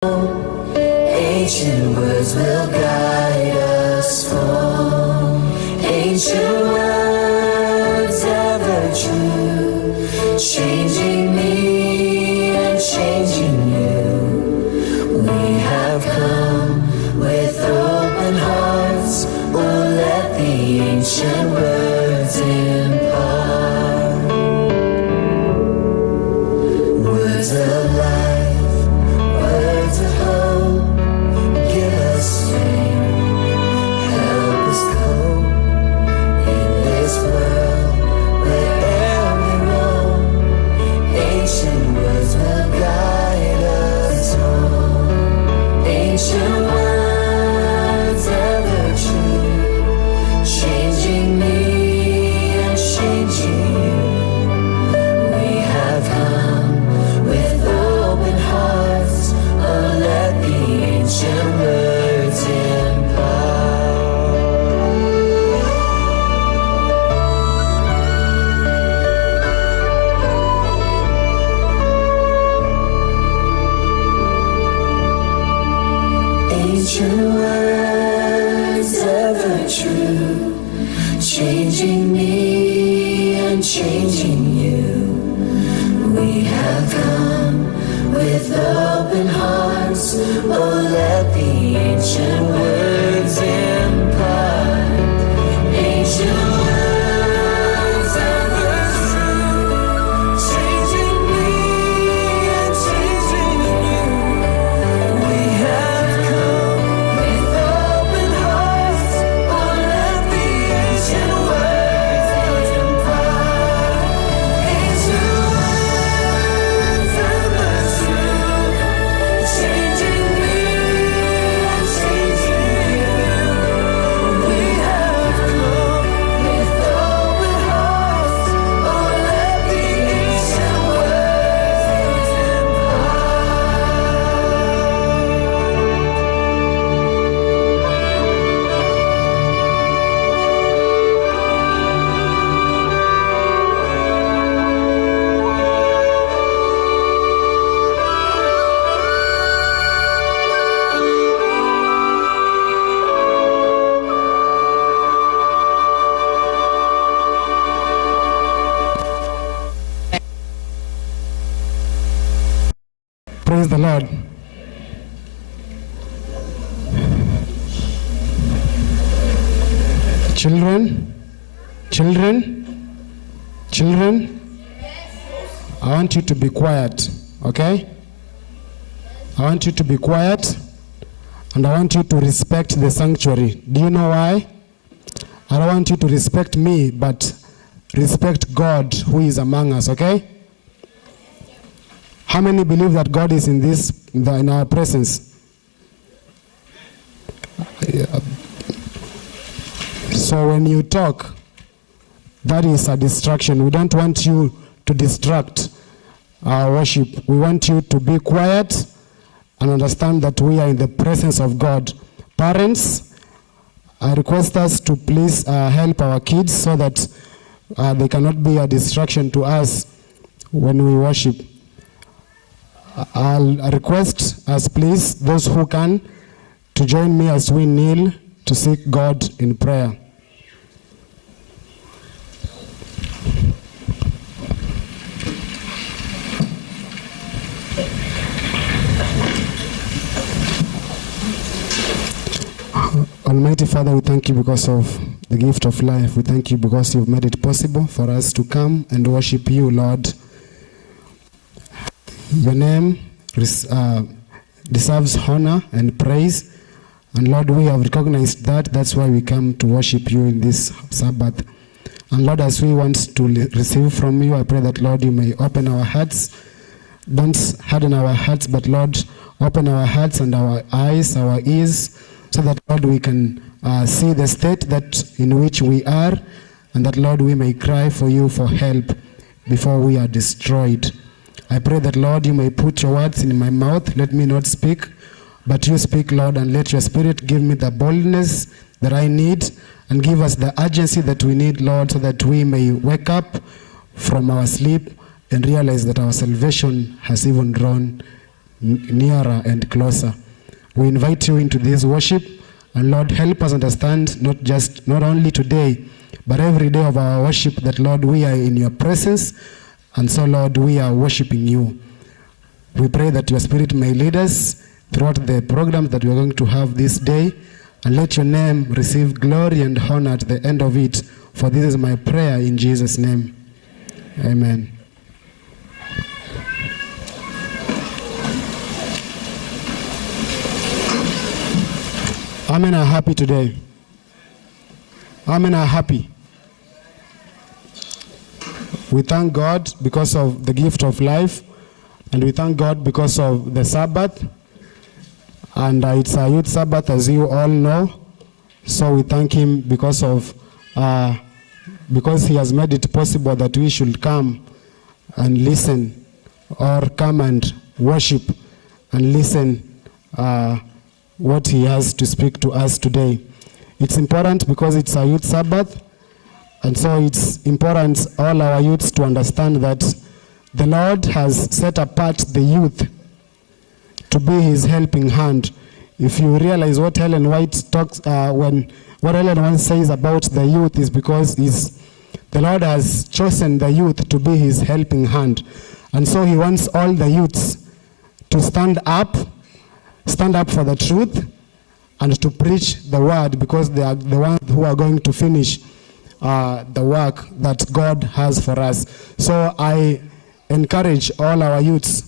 Ancient words will guide us from ancient words ever true, changing me and changing you. We have come with open hearts. Oh, let the ancient words impart words of life, words of hope. Give us strength, help us cope in this world where we roam. Ancient words will guide us home. Ancient words ever true, changing me and changing you. We have come with open hearts. Oh, let the ancient words impart. Ancient words ever true, changing me and changing you. We have come with open hearts. Oh, let the ancient words impart. Ancient words ever true, changing me and changing you. We have come with open hearts. Oh, let the ancient words impart. Ancient words ever true, changing me and changing you. We have come with open hearts. Oh, let the ancient words impart. Praise the Lord. Children, I want you to be quiet, okay? I want you to be quiet, and I want you to respect the sanctuary. Do you know why? I don't want you to respect me, but respect God who is among us, okay? How many believe that God is in our presence? So when you talk, that is a distraction. We don't want you to distract our worship. We want you to be quiet and understand that we are in the presence of God. Parents, I request us to please help our kids so that they cannot be a distraction to us when we worship. I'll request us, please, those who can, to join me as we kneel to seek God in prayer. Almighty Father, we thank you because of the gift of life. We thank you because you've made it possible for us to come and worship you, Lord. Your name deserves honor and praise. And Lord, we have recognized that. That's why we come to worship you in this Sabbath. And Lord, as we want to receive from you, I pray that, Lord, you may open our hearts. Don't harden our hearts, but Lord, open our hearts and our eyes, our ears, so that, Lord, we can see the state that in which we are, and that, Lord, we may cry for you for help before we are destroyed. I pray that, Lord, you may put your words in my mouth. Let me not speak, but you speak, Lord, and let your Spirit give me the boldness that I need, and give us the urgency that we need, Lord, so that we may wake up from our sleep and realize that our salvation has even drawn nearer and closer. We invite you into this worship, and Lord, help us understand not only today, but every day of our worship, that Lord, we are in your presence, and so Lord, we are worshiping you. We pray that your Spirit may lead us throughout the program that we are going to have this day, and let your name receive glory and honor at the end of it. For this is my prayer in Jesus' name. Amen. How many are happy today? How many are happy? We thank God because of the gift of life, and we thank God because of the Sabbath. And it's a youth Sabbath, as you all know. So we thank him because he has made it possible that we should come and listen, or come and worship and listen what he has to speak to us today. It's important because it's a youth Sabbath, and so it's important all our youths to understand that the Lord has set apart the youth to be his helping hand. If you realize what Ellen White talks, what Ellen White says about the youth is because the Lord has chosen the youth to be his helping hand. And so he wants all the youths to stand up for the truth and to preach the word, because they are the ones who are going to finish the work that God has for us. So I encourage all our youths,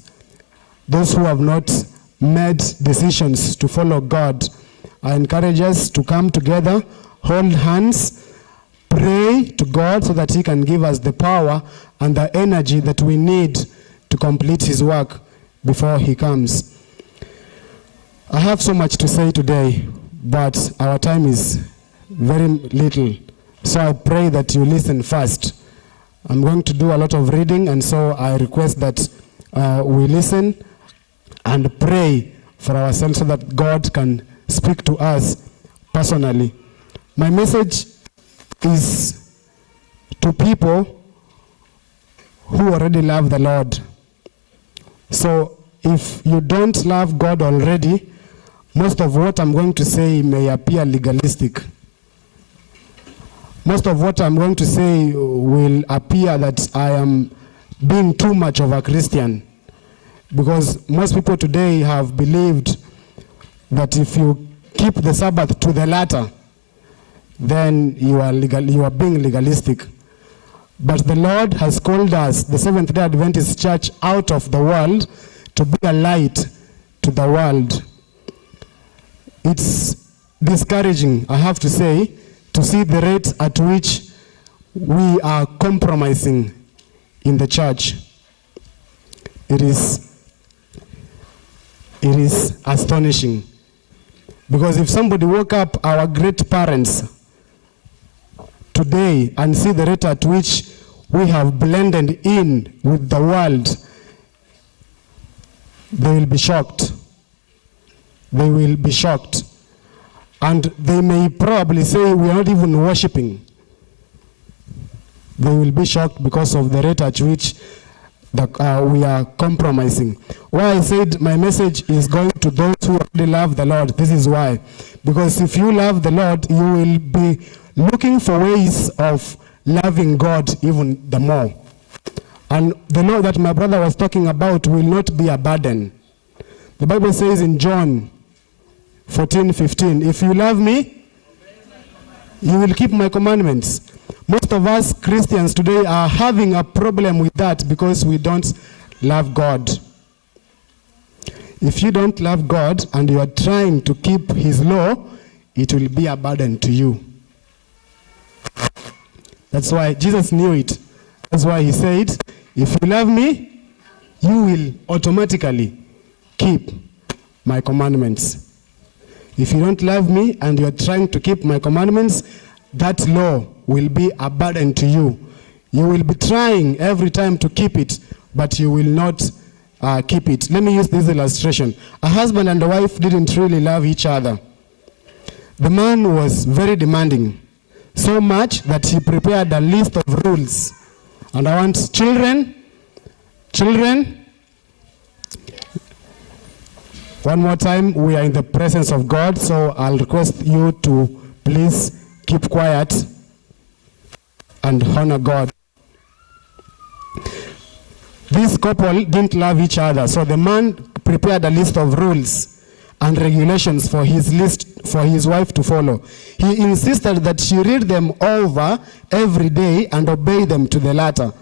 those who have not made decisions to follow God, I encourage us to come together, hold hands, pray to God so that he can give us the power and the energy that we need to complete his work before he comes. I have so much to say today, but our time is very little. So I pray that you listen first. I'm going to do a lot of reading, and so I request that we listen and pray for ourselves so that God can speak to us personally. My message is to people who already love the Lord. So if you don't love God already, most of what I'm going to say may appear legalistic. Most of what I'm going to say will appear that I am being too much of a Christian, because most people today have believed that if you keep the Sabbath to the letter, then you are being legalistic. But the Lord has called us, the Seventh-day Adventist Church, out of the world to be a light to the world. It's discouraging, I have to say, to see the rate at which we are compromising in the church. It is astonishing. Because if somebody woke up our great parents today and see the rate at which we have blended in with the world, they will be shocked. They will be shocked. And they may probably say we are not even worshiping. They will be shocked because of the rate at which we are compromising. Why I said my message is going to those who already love the Lord. This is why. Because if you love the Lord, you will be looking for ways of loving God even the more. And the law that my brother was talking about will not be a burden. The Bible says in John 14:15, if you love me, you will keep my commandments. Most of us Christians today are having a problem with that because we don't love God. If you don't love God and you are trying to keep his law, it will be a burden to you. That's why Jesus knew it. That's why he said, if you love me, you will automatically keep my commandments. If you don't love me and you're trying to keep my commandments, that law will be a burden to you. You will be trying every time to keep it, but you will not keep it. Let me use this illustration. A husband and a wife didn't really love each other. The man was very demanding, so much that he prepared a list of rules. And I want children, One more time, we are in the presence of God, so I'll request you to please keep quiet and honor God. This couple didn't love each other, so the man prepared a list of rules and regulations for his wife to follow. He insisted that she read them over every day and obey them to the letter.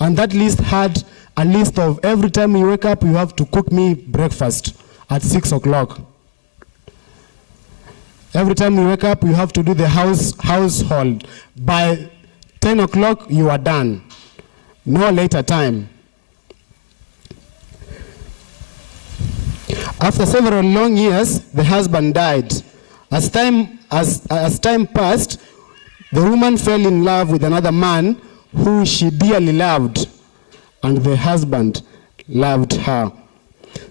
And that list had a list of every time you wake up, you have to cook me breakfast at 6 o'clock. Every time you wake up, you have to do the household. By 10 o'clock, you are done. No later time. After several long years, the husband died. As time passed, the woman fell in love with another man who she dearly loved, and the husband loved her.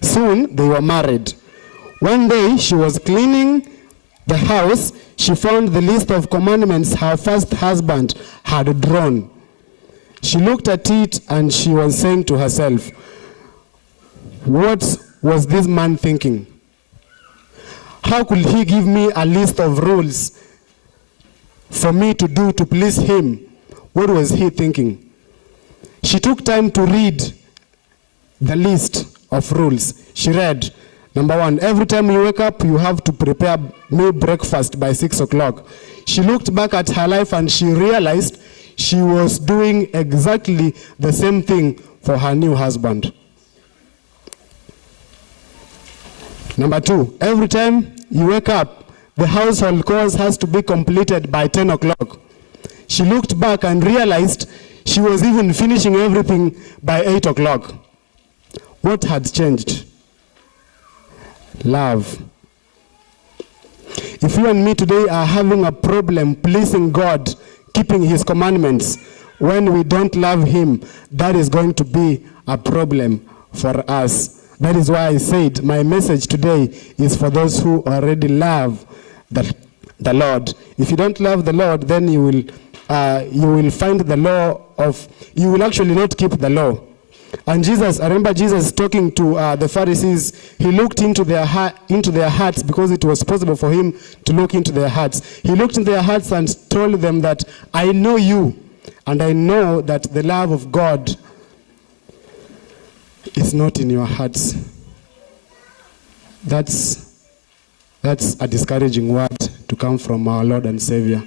Soon they were married. One day she was cleaning the house. She found the list of commandments her first husband had drawn. She looked at it and she was saying to herself, what was this man thinking? How could he give me a list of rules for me to do to please him? What was he thinking? She took time to read the list of rules. She read, number 1, every time you wake up, you have to prepare me breakfast by 6 o'clock. She looked back at her life and she realized she was doing exactly the same thing for her new husband. Number 2, every time you wake up, the household chores has to be completed by 10 o'clock. She looked back and realized she was even finishing everything by 8 o'clock. What had changed? Love. If you and me today are having a problem pleasing God, keeping his commandments, when we don't love him, that is going to be a problem for us. That is why I said my message today is for those who already love the Lord. If you don't love the Lord, then you will find the law of, you will actually not keep the law. And Jesus, I remember Jesus talking to the Pharisees. He looked into their hearts because it was possible for him to look into their hearts. He looked into their hearts and told them that I know you, and I know that the love of God is not in your hearts. That's a discouraging word to come from our Lord and Savior.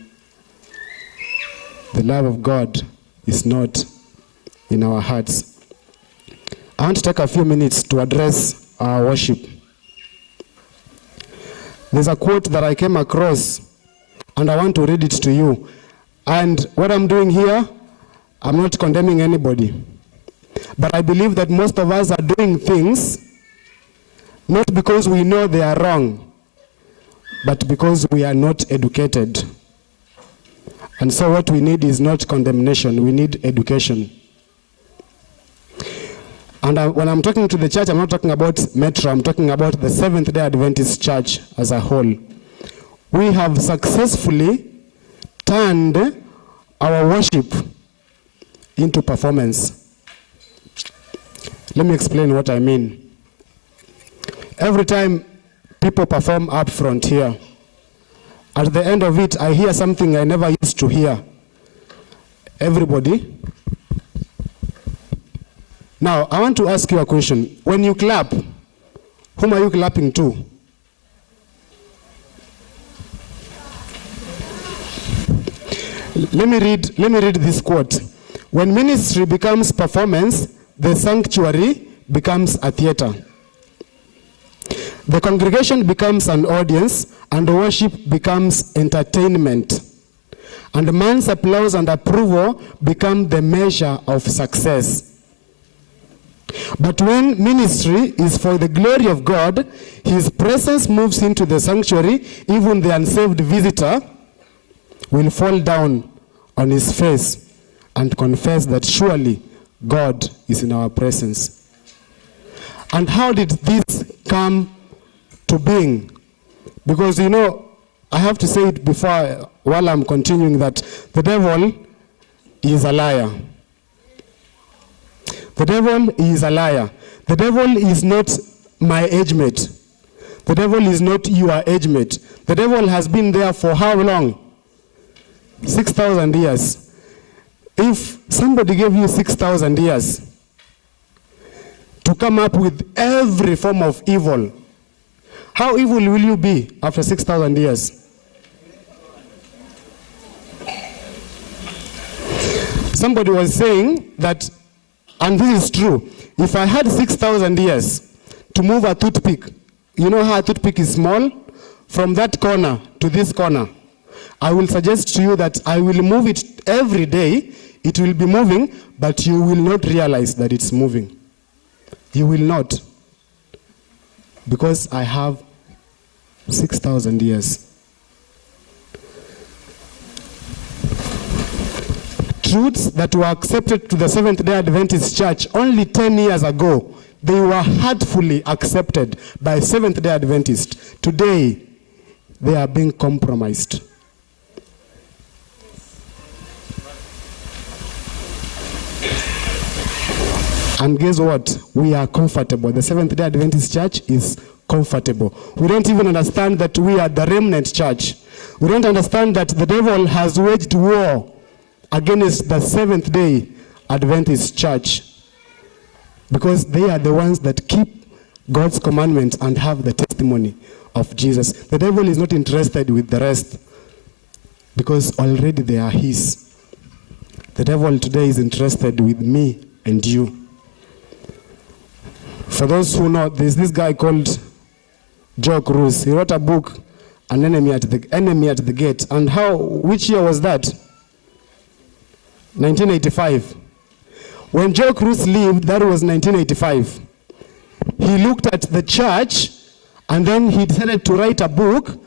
The love of God is not in our hearts. I want to take a few minutes to address our worship. There's a quote that I came across, and I want to read it to you. And what I'm doing here, I'm not condemning anybody. But I believe that most of us are doing things not because we know they are wrong, but because we are not educated. And so what we need is not condemnation, we need education. And when I'm talking to the church, I'm not talking about Metro, I'm talking about the Seventh-day Adventist Church as a whole. We have successfully turned our worship into performance. Let me explain what I mean. Every time people perform up front here, at the end of it, I hear something I never used to hear. Everybody. Now, I want to ask you a question. When you clap, whom are you clapping to? Let me read this quote. When ministry becomes performance, the sanctuary becomes a theater. The congregation becomes an audience, and worship becomes entertainment. And man's applause and approval become the measure of success. But when ministry is for the glory of God, his presence moves into the sanctuary. Even the unsaved visitor will fall down on his face and confess that surely God is in our presence. And how did this come to being? Because, you know, I have to say it before, while I'm continuing, that the devil is a liar. The devil is a liar. The devil is not my age mate. The devil is not your age mate. The devil has been there for how long? 6,000 years. If somebody gave you 6,000 years to come up with every form of evil, how evil will you be after 6,000 years? Somebody was saying that, and this is true, if I had 6,000 years to move a toothpick, you know how a toothpick is small? From that corner to this corner, I will suggest to you that I will move it every day. It will be moving, but you will not realize that it's moving. You will not. Because I have 6,000 years. Truths that were accepted to the Seventh-day Adventist Church only 10 years ago, they were heartfully accepted by Seventh-day Adventists. Today, they are being compromised. And guess what? We are comfortable. The Seventh-day Adventist Church is comfortable. We don't even understand that we are the remnant church. We don't understand that the devil has waged war against the Seventh-day Adventist Church, because they are the ones that keep God's commandments and have the testimony of Jesus. The devil is not interested with the rest, because already they are his. The devil today is interested with me and you. For those who know, there's this guy called Joe Cruz. He wrote a book, An Enemy at the Gate. And which year was that? 1985. When Joe Cruz lived, that was 1985. He looked at the church, and then he decided to write a book,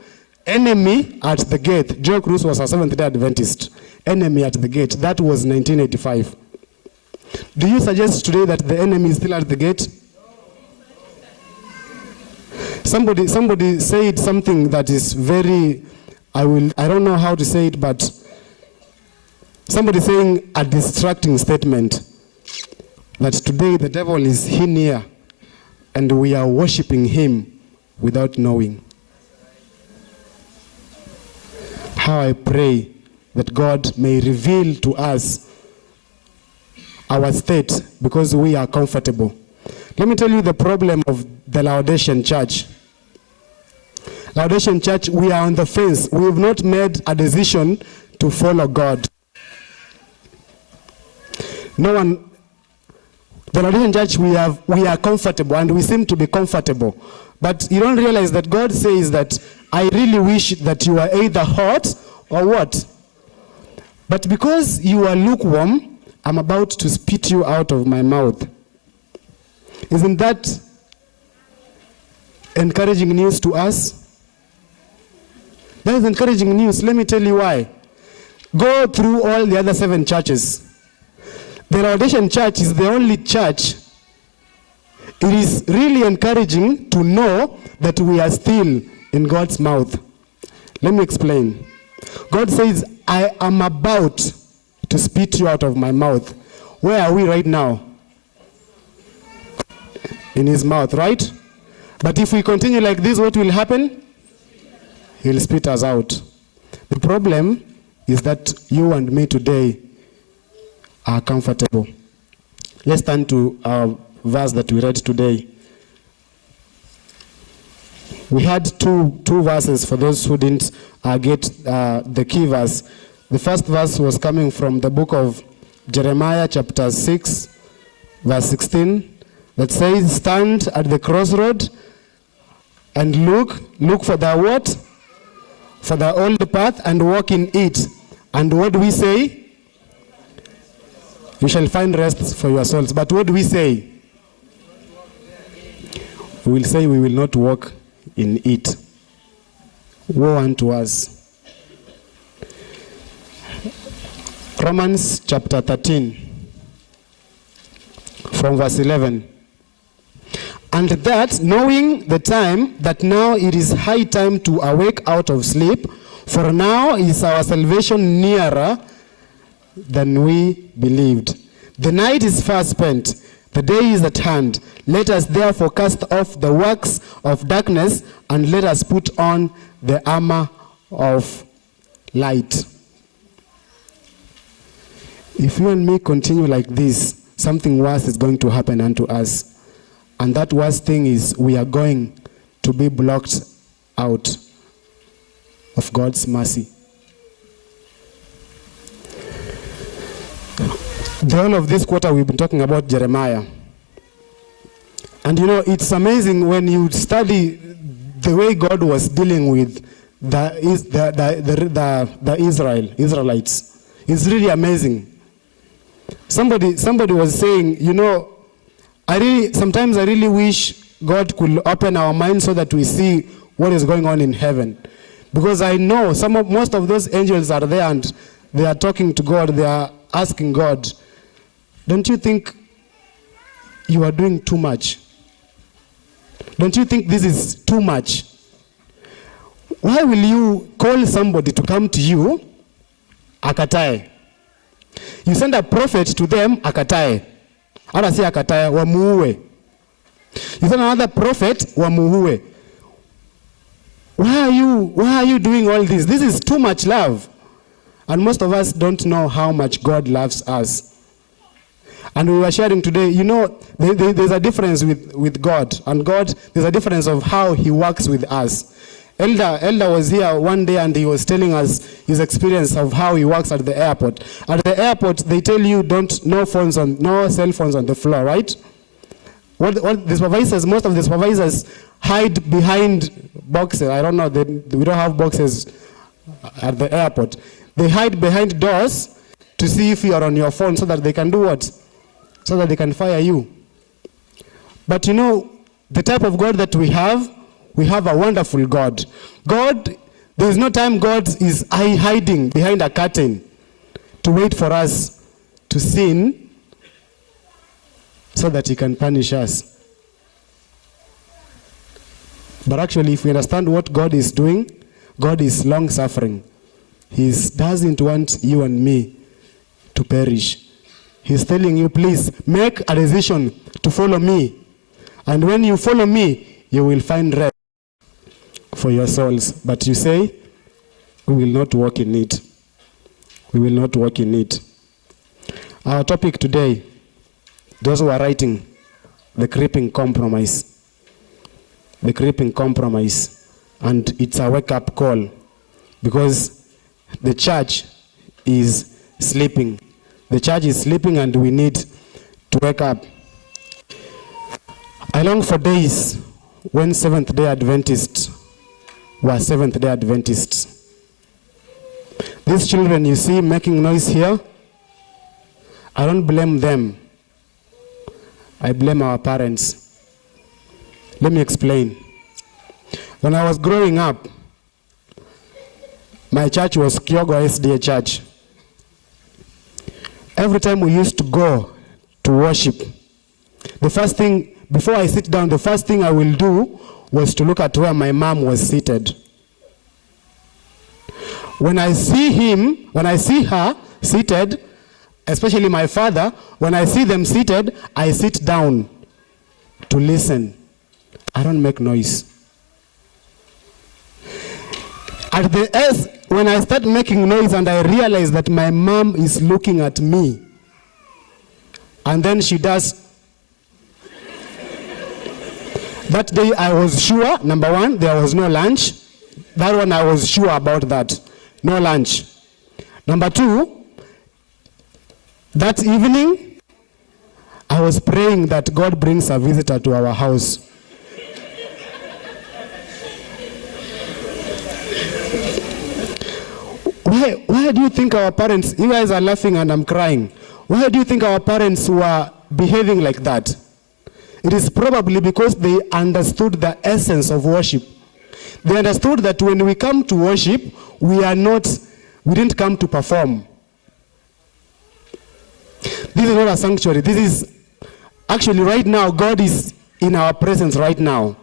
Enemy at the Gate. Joe Cruz was a Seventh-day Adventist. Enemy at the Gate. That was 1985. Do you suggest today that the enemy is still at the gate? Somebody said something that is very, I don't know how to say it, but somebody saying a distracting statement that today the devil is in here and we are worshiping him without knowing. How I pray that God may reveal to us our state, because we are comfortable. Let me tell you the problem of the Laodicean church. Laodicean church, we are on the fence. We have not made a decision to follow God. No one, the Laodicean church, we are comfortable, and we seem to be comfortable. But you don't realize that God says that I really wish that you are either hot or what? But because you are lukewarm, I'm about to spit you out of my mouth. Isn't that encouraging news to us? That is encouraging news. Let me tell you why. Go through all the other 7 churches. The Laodicean church is the only church. It is really encouraging to know that we are still in God's mouth. Let me explain. God says, I am about to spit you out of my mouth. Where are we right now? In his mouth, right? But if we continue like this, what will happen? He'll spit us out. The problem is that you and me today are comfortable. Let's turn to our verse that we read today. We had two verses for those who didn't get the key verse. The first verse was coming from the book of Jeremiah chapter 6, verse 16, that says, stand at the crossroad and look for the what? For the old path and walk in it. And what do we say? You shall find rest for your souls. But what do we say? We will say we will not walk in it. Woe unto us. Romans chapter 13, from verse 11. And that, knowing the time, that now it is high time to awake out of sleep, for now is our salvation nearer than we believed. The night is far spent, the day is at hand. Let us therefore cast off the works of darkness and let us put on the armor of light. If you and me continue like this, something worse is going to happen unto us. And that worst thing is we are going to be blocked out of God's mercy. The whole of this quarter we've been talking about Jeremiah. And you know, it's amazing when you study the way God was dealing with the Israelites. It's really amazing. Somebody was saying, you know, sometimes I really wish God could open our minds so that we see what is going on in heaven. Because I know most of those angels are there and they are talking to God, they are asking God, don't you think you are doing too much? Don't you think this is too much? Why will you call somebody to come to you, akatae? You send a prophet to them, akatae. Ara si akatae, wamuue. You send another prophet, wamuue. Why are you doing all this? This is too much love. And most of us don't know how much God loves us. And we were sharing today, you know, there's a difference with God. And God, there's a difference of how he works with us. Elder was here one day and he was telling us his experience of how he works at the airport. At the airport, they tell you no cell phones on the floor, right? What the supervisors, most of the supervisors hide behind boxes. I don't know, we don't have boxes at the airport. They hide behind doors to see if you are on your phone so that they can do what? So that they can fire you. But you know, the type of God that we have a wonderful God. God, there's no time God is hiding behind a curtain to wait for us to sin so that he can punish us. But actually, if we understand what God is doing, God is long-suffering. He doesn't want you and me to perish. He's telling you, please, make a decision to follow me. And when you follow me, you will find rest for your souls. But you say, we will not walk in it. We will not walk in it. Our topic today, those who are writing, the creeping compromise. The creeping compromise. And it's a wake-up call. Because the church is sleeping. The church is sleeping and we need to wake up. I long for days when Seventh-day Adventists were Seventh-day Adventists. These children you see making noise here, I don't blame them. I blame our parents. Let me explain. When I was growing up, my church was Kyogo SDA Church. Every time we used to go to worship, the first thing, before I sit down, the first thing I will do was to look at where my mom was seated. When I see her seated, especially my father, when I see them seated, I sit down to listen. I don't make noise. When I start making noise and I realize that my mom is looking at me, and then she does. That day I was sure, number one, there was no lunch. That one I was sure about that. No lunch. Number two, that evening, I was praying that God brings a visitor to our house. Why do you think our parents, you guys are laughing and I'm crying. Why do you think our parents were behaving like that? It is probably because they understood the essence of worship. They understood that when we come to worship, we didn't come to perform. This is not a sanctuary. This is, actually right now, God is in our presence right now.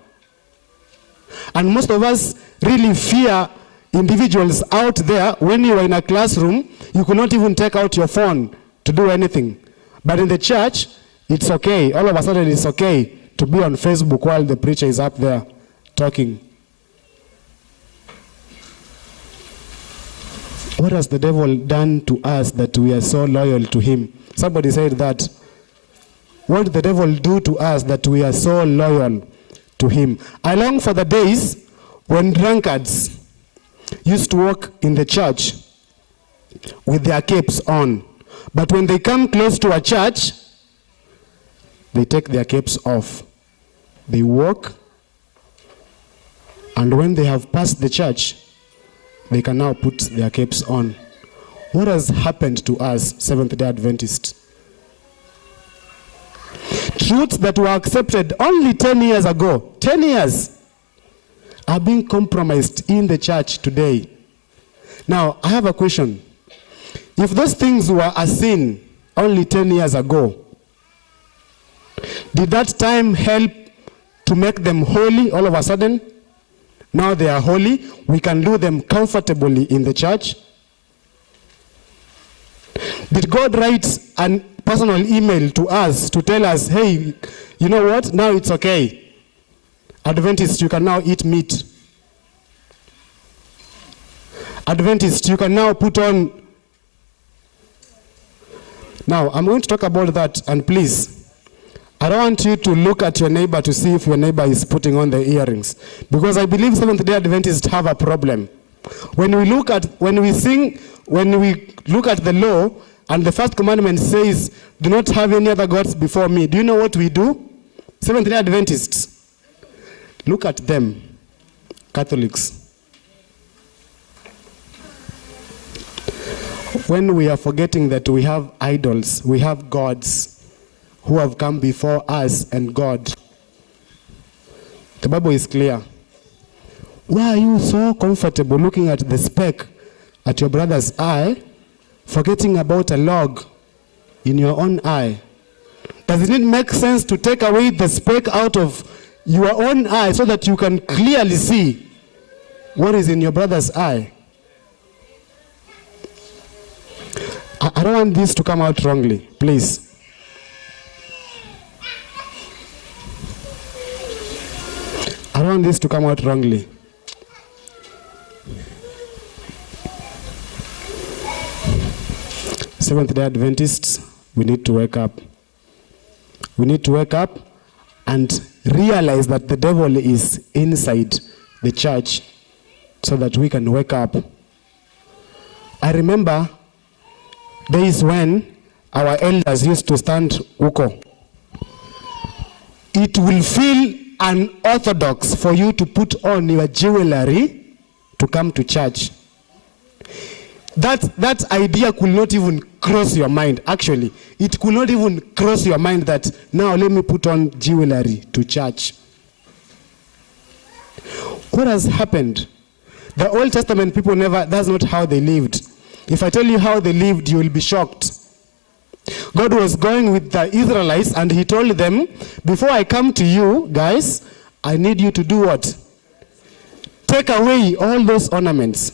And most of us really fear individuals out there. When you are in a classroom, you could not even take out your phone to do anything. But in the church, it's okay. All of a sudden, it's okay to be on Facebook while the preacher is up there talking. What has the devil done to us that we are so loyal to him? Somebody said that. What did the devil do to us that we are so loyal to him? I long for the days when drunkards used to walk in the church with their capes on. But when they come close to a church, they take their capes off. They walk, and when they have passed the church, they can now put their capes on. What has happened to us, Seventh-day Adventists? Truths that were accepted only 10 years ago, 10 years, are being compromised in the church today. Now, I have a question. If those things were a sin only 10 years ago, did that time help to make them holy all of a sudden? Now they are holy. We can do them comfortably in the church. Did God write a personal email to us to tell us, hey, you know what? Now it's okay. Adventists, you can now eat meat. Adventists, you can now put on. Now, I'm going to talk about that, and please, I don't want you to look at your neighbor to see if your neighbor is putting on the earrings, because I believe Seventh-day Adventists have a problem. When we look at the law, and the first commandment says, do not have any other gods before me. Do you know what we do? Seventh-day Adventists. Look at them, Catholics. When we are forgetting that we have idols, we have gods who have come before us and God. The Bible is clear. Why are you so comfortable looking at the speck at your brother's eye, forgetting about a log in your own eye? Doesn't it make sense to take away the speck out of your own eye so that you can clearly see what is in your brother's eye? I don't want this to come out wrongly, please. I don't want this to come out wrongly. Seventh-day Adventists, we need to wake up. We need to wake up and realize that the devil is inside the church so that we can wake up. I remember days when our elders used to stand uko. It will feel unorthodox for you to put on your jewelry to come to church. That idea could not even cross your mind. Actually, it could not even cross your mind that now let me put on jewelry to church. What has happened? The Old Testament people that's not how they lived. If I tell you how they lived, you will be shocked. God was going with the Israelites and he told them, before I come to you, guys, I need you to do what? Take away all those ornaments.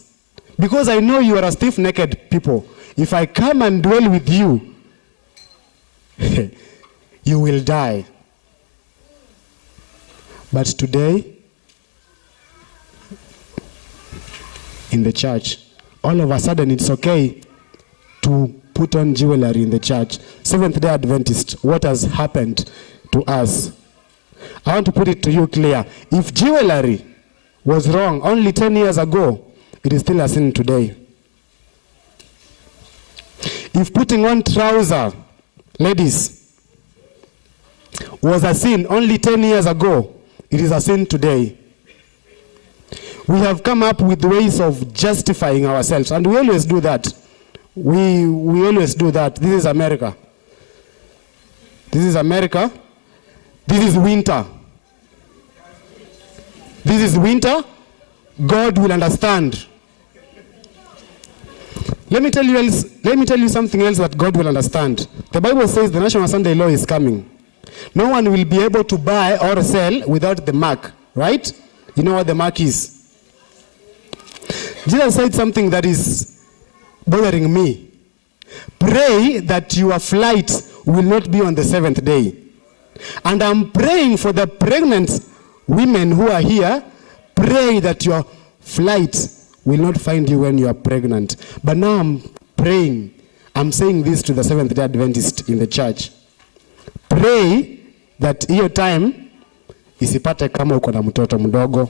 Because I know you are a stiff-necked people. If I come and dwell with you, you will die. But today, in the church, all of a sudden it's okay to put on jewelry in the church. Seventh-day Adventist, what has happened to us? I want to put it to you clear. If jewelry was wrong only 10 years ago, it is still a sin today. If putting on trousers, ladies, was a sin only 10 years ago, it is a sin today. We have come up with ways of justifying ourselves, and we always do that. We always do that. This is America. This is America. This is winter. This is winter. God will understand. Let me tell you something else that God will understand. The Bible says the National Sunday Law is coming. No one will be able to buy or sell without the mark, right? You know what the mark is? Jesus said something that is bothering me. Pray that your flight will not be on the 7th day. And I'm praying for the pregnant women who are here. Pray that your flight will not find you when you are pregnant. But now I'm praying. I'm saying this to the Seventh-day Adventist in the church. Pray that hiyo time isipate kama uko na mtoto mdogo.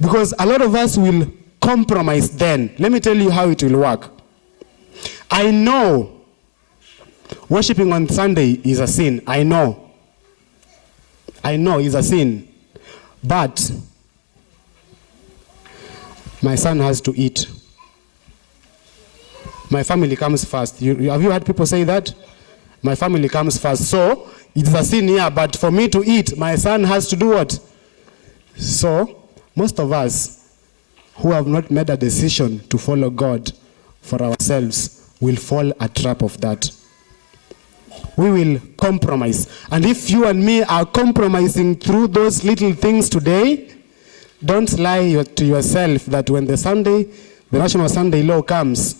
Because a lot of us will compromise then. Let me tell you how it will work. I know worshiping on Sunday is a sin. I know it's a sin. But my son has to eat. My family comes first. Have you heard people say that? My family comes first. So it's a sin here, but for me to eat, my son has to do what? So most of us who have not made a decision to follow God for ourselves will fall a trap of that. We will compromise. And if you and me are compromising through those little things today, don't lie to yourself that when the National Sunday Law comes,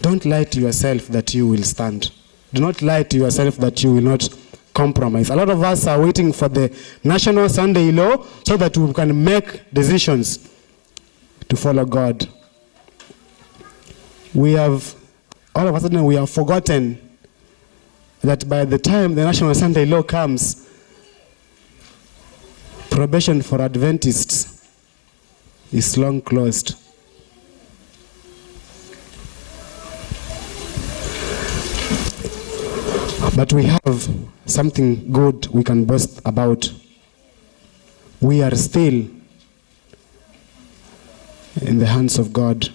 don't lie to yourself that you will stand. Do not lie to yourself that you will not compromise. A lot of us are waiting for the National Sunday Law so that we can make decisions to follow God. All of a sudden we have forgotten that by the time the National Sunday Law comes, probation for Adventists is long closed. But we have something good we can boast about. We are still in the hands of God.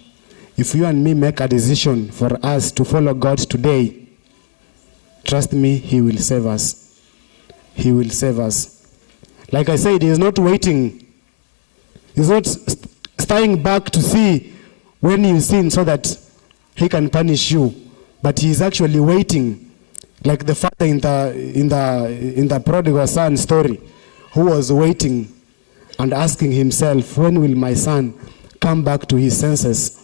If you and me make a decision for us to follow God today, trust me, He will save us. He will save us. Like I said, He is not waiting. He's not staying back to see when you sin so that He can punish you. But He is actually waiting, like the father in the prodigal son story, who was waiting and asking himself, when will my son come back to his senses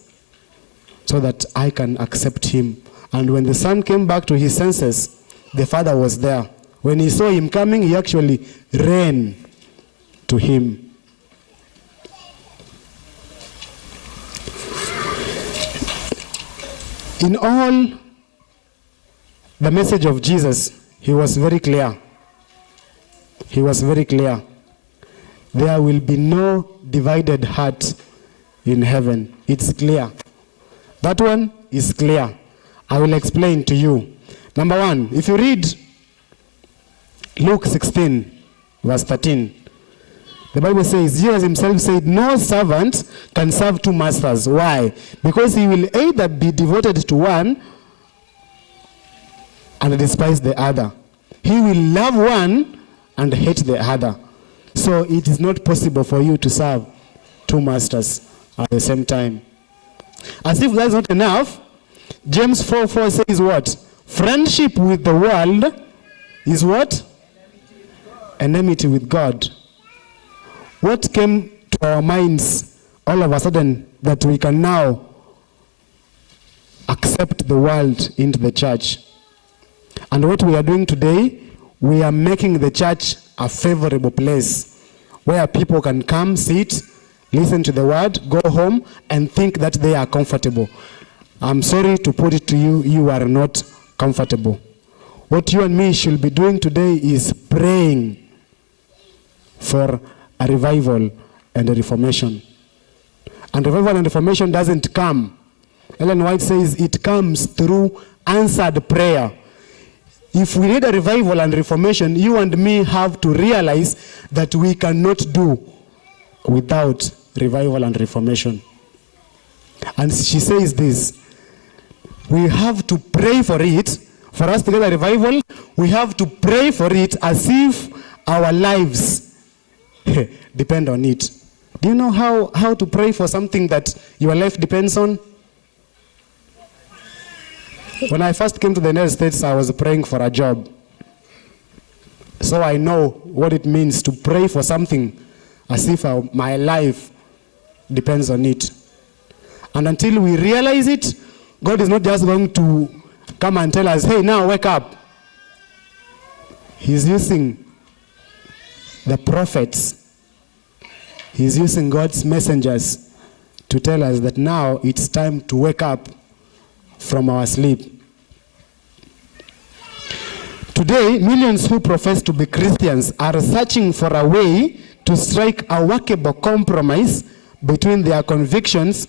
so that I can accept him? And when the son came back to his senses, the father was there. When he saw him coming, he actually ran to him. In all the message of Jesus, He was very clear. He was very clear. There will be no divided heart in heaven. It's clear. That one is clear. I will explain to you. Number one, if you read Luke 16, verse 13, the Bible says, Jesus himself said, no servant can serve two masters. Why? Because he will either be devoted to one and despise the other. He will love one and hate the other. So it is not possible for you to serve two masters at the same time. As if that's not enough, James 4:4 says what? Friendship with the world is what? Enmity with God. What came to our minds all of a sudden that we can now accept the world into the church? And what we are doing today, we are making the church a favorable place where people can come, sit, listen to the word, go home, and think that they are comfortable. I'm sorry to put it to you, you are not comfortable. What you and me should be doing today is praying for a revival and a reformation. And revival and reformation doesn't come. Ellen White says it comes through answered prayer. If we need a revival and reformation, you and me have to realize that we cannot do without revival and reformation. And she says this, we have to pray for it. For us to get a revival, we have to pray for it as if our lives depend on it. Do you know how to pray for something that your life depends on? When I first came to the United States, I was praying for a job. So I know what it means to pray for something as if my life depends on it. And until we realize it, God is not just going to come and tell us, hey, now wake up. He's using the prophets He's using God's messengers to tell us that now it's time to wake up from our sleep. Today, millions who profess to be Christians are searching for a way to strike a workable compromise between their convictions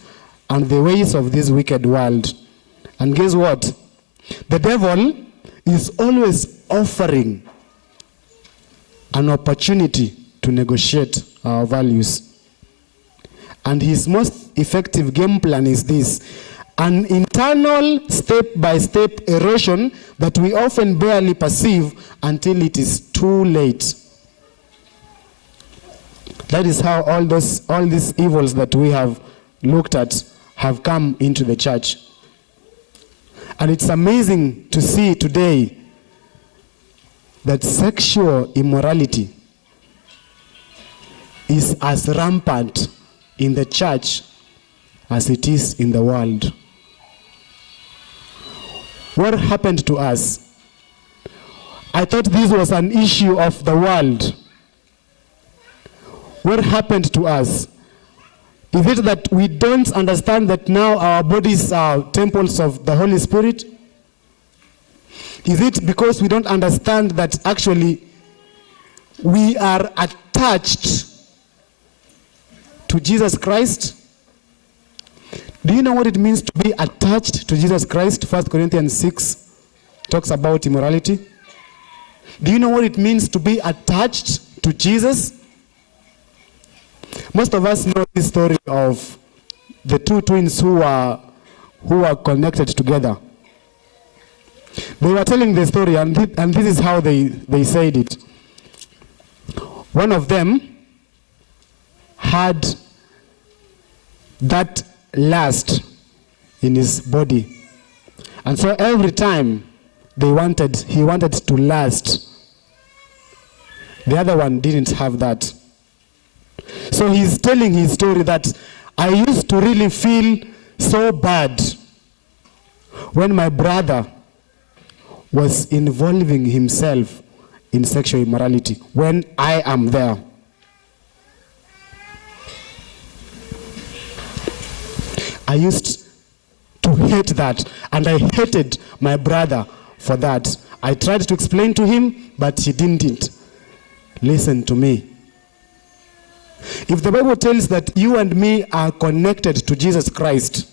and the ways of this wicked world. And guess what? The devil is always offering an opportunity to negotiate our values. And his most effective game plan is this: an internal step-by-step erosion that we often barely perceive until it is too late. That is how all these evils that we have looked at have come into the church. And it's amazing to see today that sexual immorality is as rampant in the church as it is in the world. What happened to us? I thought this was an issue of the world. What happened to us? Is it that we don't understand that now our bodies are temples of the Holy Spirit? Is it because we don't understand that actually we are attached to Jesus Christ? Do you know what it means to be attached to Jesus Christ? 1 Corinthians 6 talks about immorality. Do you know what it means to be attached to Jesus? Most of us know the story of the two twins who are connected together. They were telling the story, and this is how they said it. One of them had that lust in his body. And so every time he wanted to lust, the other one didn't have that. So he's telling his story that I used to really feel so bad when my brother was involving himself in sexual immorality, when I am there. I used to hate that, and I hated my brother for that. I tried to explain to him, but he didn't listen to me. If the Bible tells that you and me are connected to Jesus Christ,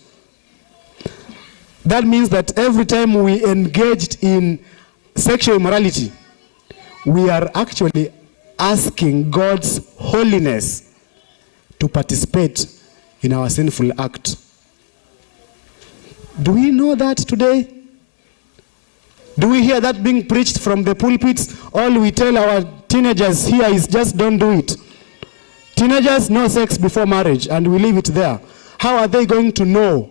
that means that every time we engaged in sexual immorality, we are actually asking God's holiness to participate in our sinful act. Do we know that today? Do we hear that being preached from the pulpits? All we tell our teenagers here is just don't do it. Teenagers, no sex before marriage, and we leave it there. How are they going to know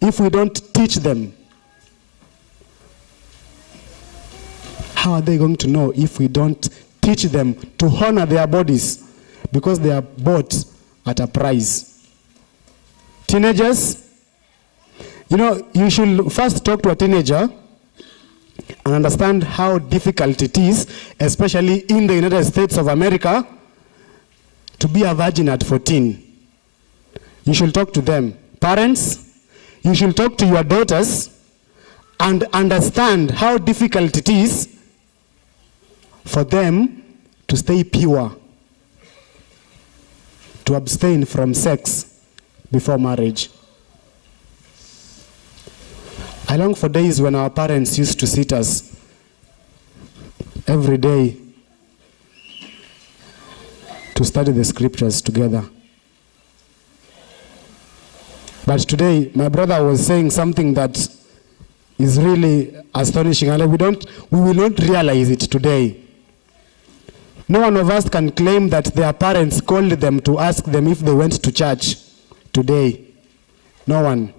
if we don't teach them? How are they going to know if we don't teach them to honor their bodies? Because they are bought at a price. Teenagers, you should first talk to a teenager and understand how difficult it is, especially in the United States of America, to be a virgin at 14. You should talk to them. Parents, you should talk to your daughters and understand how difficult it is for them to stay pure, to abstain from sex before marriage. I long for days when our parents used to sit us every day to study the scriptures together. But today, my brother was saying something that is really astonishing, and we will not realize it today. No one of us can claim that their parents called them to ask them if they went to church today. No one.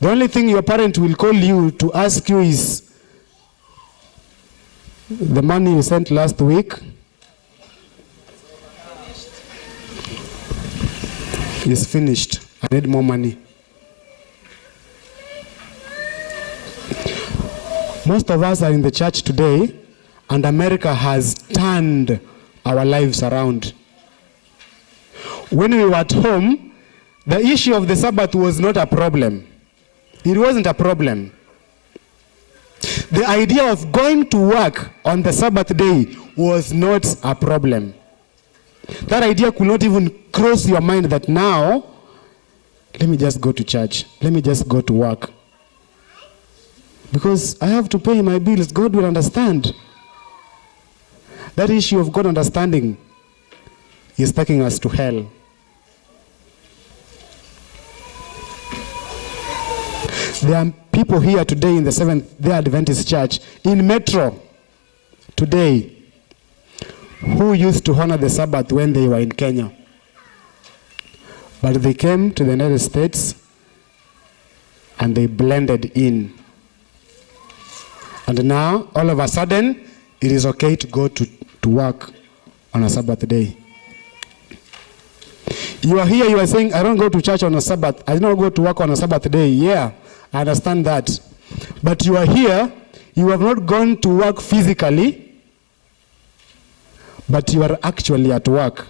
The only thing your parent will call you to ask you is the money you sent last week is finished. I need more money. Most of us are in the church today, and America has turned our lives around. when we were at home, the issue of the Sabbath was not a problem. It wasn't a problem. The idea of going to work on the Sabbath day was not a problem. That idea could not even cross your mind that now, let me just go to church. Let me just go to work. Because I have to pay my bills. God will understand. That issue of God understanding is taking us to hell. There are people here today in the Seventh-day Adventist Church in Metro today who used to honor the Sabbath when they were in Kenya. But they came to the United States and they blended in. And now, all of a sudden, it is okay to go to work on a Sabbath day. You are here, you are saying, I don't go to church on a Sabbath. I don't go to work on a Sabbath day. Yeah, I understand that. But you are here, you have not gone to work physically, but you are actually at work.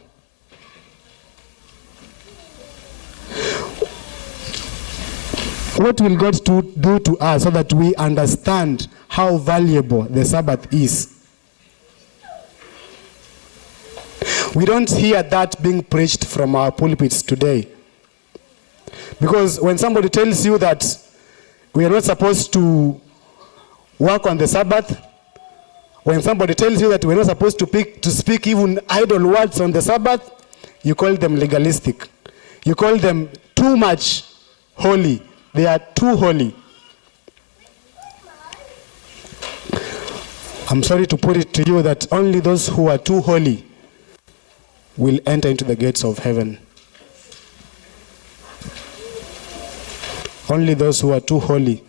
What will God do to us so that we understand how valuable the Sabbath is? We don't hear that being preached from our pulpits today. Because when somebody tells you that we are not supposed to work on the Sabbath, when somebody tells you that we're not supposed to speak even idle words on the Sabbath, you call them legalistic. You call them too much holy. They are too holy. I'm sorry to put it to you that only those who are too holy will enter into the gates of heaven. Only those who are too holy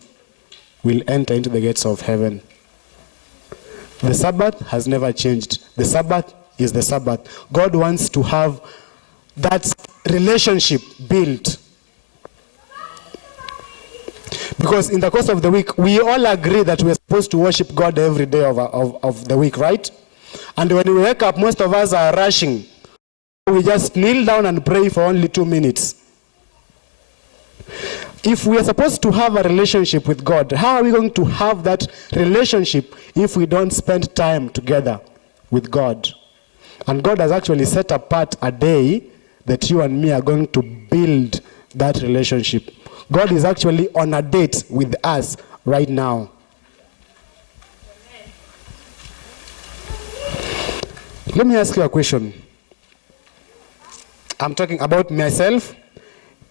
will enter into the gates of heaven. The Sabbath has never changed. The Sabbath is the Sabbath. God wants to have that relationship built. Because in the course of the week, we all agree that we're supposed to worship God every day of the week, right? And when we wake up, most of us are rushing. We just kneel down and pray for only 2 minutes. If we are supposed to have a relationship with God, how are we going to have that relationship if we don't spend time together with God? And God has actually set apart a day that you and me are going to build that relationship. God is actually on a date with us right now. Let me ask you a question. I'm talking about myself.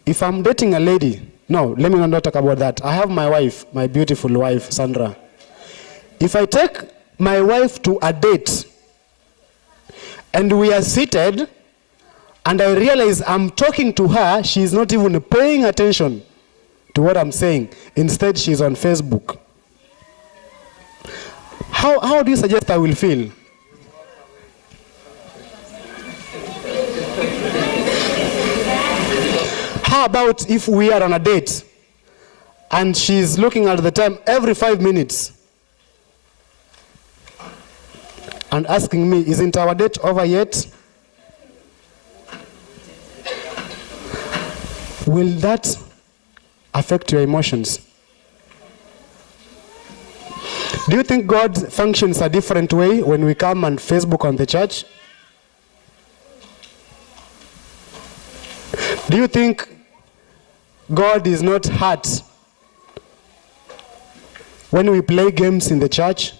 If I'm dating a lady, no, let me not talk about that. I have my wife, my beautiful wife, Sandra. If I take my wife to a date and we are seated and I realize I'm talking to her, she's not even paying attention to what I'm saying. Instead, she's on Facebook. How do you suggest I will feel? How about if we are on a date and she's looking at the time every 5 minutes and asking me, isn't our date over yet? Will that affect your emotions? Do you think God functions a different way when we come and Facebook on the church? Do you think God is not hurt when we play games in the church?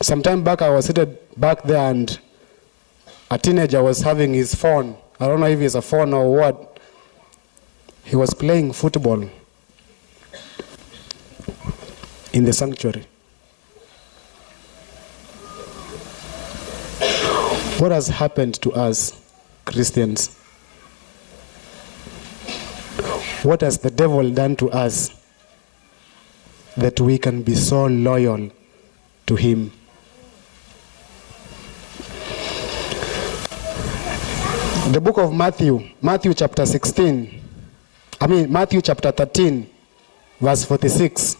Some time back I was seated back there and a teenager was having his phone. I don't know if it's a phone or what. He was playing football in the sanctuary. What has happened to us, Christians? What has the devil done to us that we can be so loyal to him? The book of Matthew chapter 13, verse 46,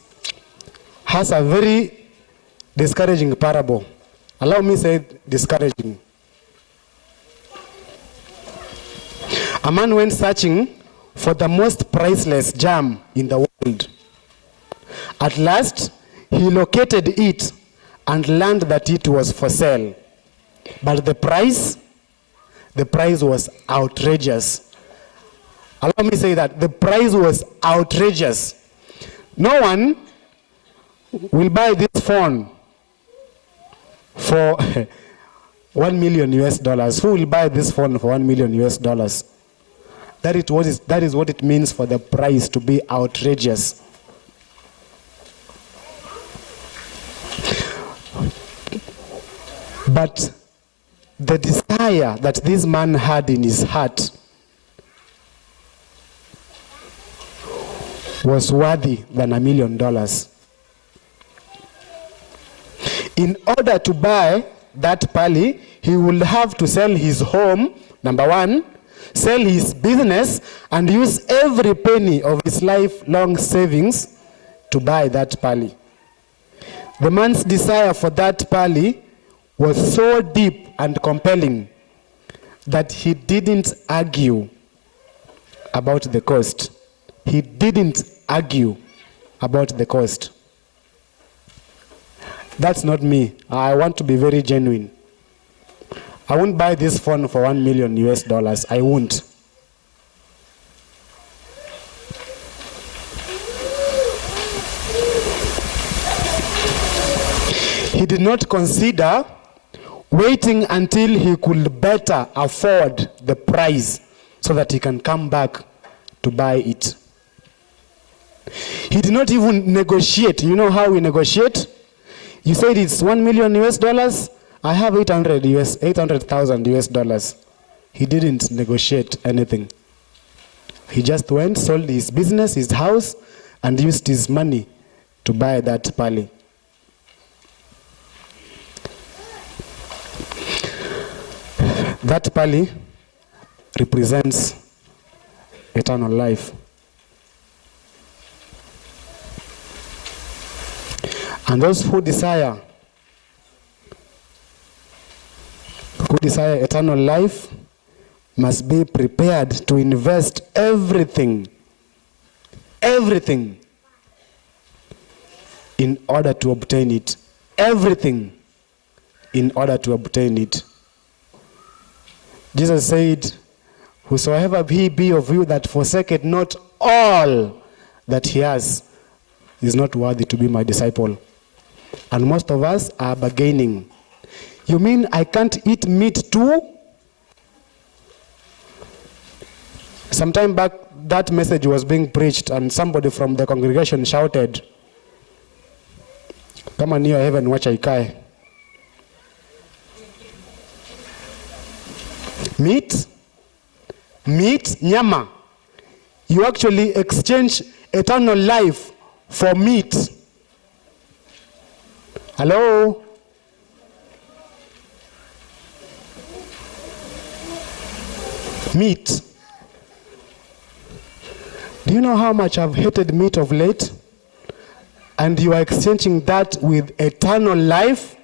has a very discouraging parable. Allow me to say discouraging. A man went searching for the most priceless gem in the world. At last, he located it and learned that it was for sale. But the price was outrageous. Allow me say that. The price was outrageous. No one will buy this phone for $1 million US. Who will buy this phone for $1 million US? That is what it means for the price to be outrageous. But the desire that this man had in his heart was worthy than $1 million. In order to buy that pali, he would have to sell his home, number one, sell his business, and use every penny of his lifelong savings to buy that pali. The man's desire for that pali was so deep and compelling that he didn't argue about the cost. He didn't argue about the cost. That's not me. I want to be very genuine. I won't buy this phone for $1 million US. I won't. He did not consider waiting until he could better afford the price so that he can come back to buy it. He did not even negotiate. You know how we negotiate? You said it's $1 million US. I have 800,000 US. He didn't negotiate anything. He just went, sold his business, his house, and used his money to buy that pali. That pali represents eternal life. And those who desire eternal life must be prepared to invest everything in order to obtain it. Everything in order to obtain it. Jesus said, whosoever he be of you that forsaketh not all that he has is not worthy to be my disciple. And most of us are bargaining. You mean I can't eat meat too? Sometime back, that message was being preached and somebody from the congregation shouted, "Kama niyo heaven wacha ikae." Meat, nyama. You actually exchange eternal life for meat. Hello? Meat. Do you know how much I've hated meat of late? And you are exchanging that with eternal life?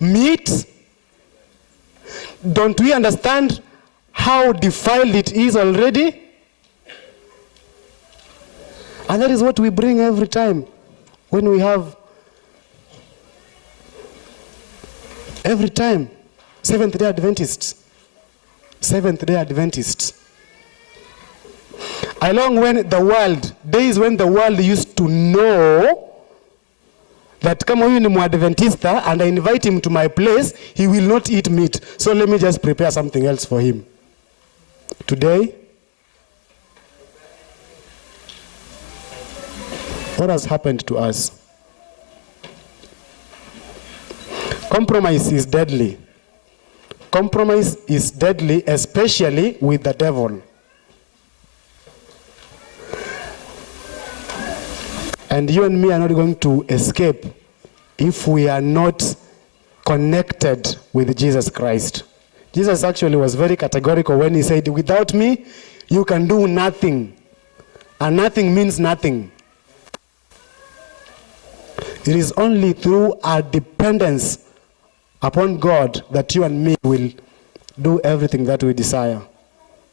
Meat? Don't we understand how defiled it is already? And that is what we bring every time when we have, every time, Seventh-day Adventists. Seventh-day Adventists. Along when the world, days when the world used to know that kama huyu ni Mwadventista and I invite him to my place, he will not eat meat. So let me just prepare something else for him. Today, what has happened to us? Compromise is deadly. Compromise is deadly, especially with the devil. And you and me are not going to escape if we are not connected with Jesus Christ. Jesus actually was very categorical when he said, without me, you can do nothing. And nothing means nothing. It is only through our dependence upon God that you and me will do everything that we desire.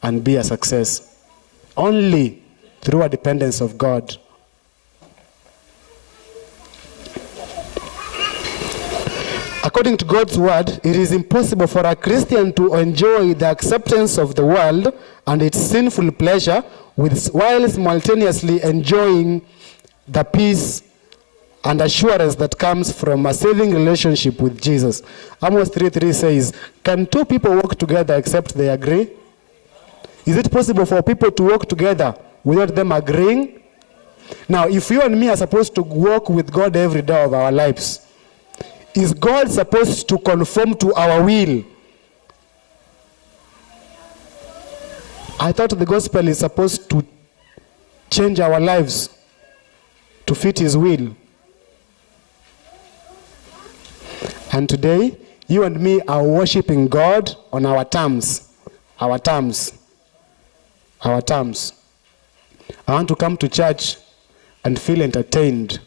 and be a success. Only through a dependence of God. According to God's word, it is impossible for a Christian to enjoy the acceptance of the world and its sinful pleasure while simultaneously enjoying the peace and assurance that comes from a saving relationship with Jesus. Amos 3:3 says, can two people walk together except they agree? Is it possible for people to walk together without them agreeing? Now, if you and me are supposed to walk with God every day of our lives, is God supposed to conform to our will? I thought the gospel is supposed to change our lives to fit his will. And today, you and me are worshiping God on our terms. Our terms. Our terms. I want to come to church and feel entertained.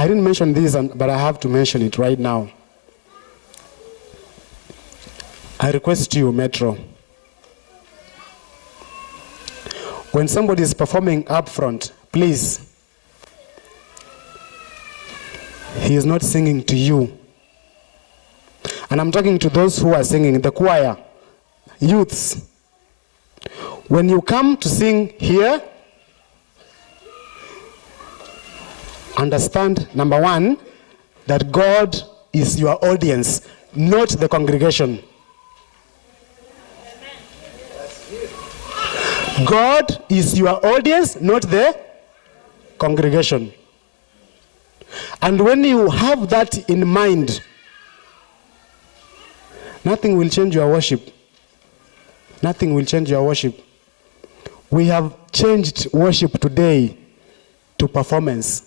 I didn't mention this, but I have to mention it right now. I request you, Metro, when somebody is performing up front, please, he is not singing to you. And I'm talking to those who are singing, the choir, youths. When you come to sing here, understand, number one, that God is your audience, not the congregation. God is your audience, not the congregation. And when you have that in mind, nothing will change your worship. Nothing will change your worship. We have changed worship today to performance.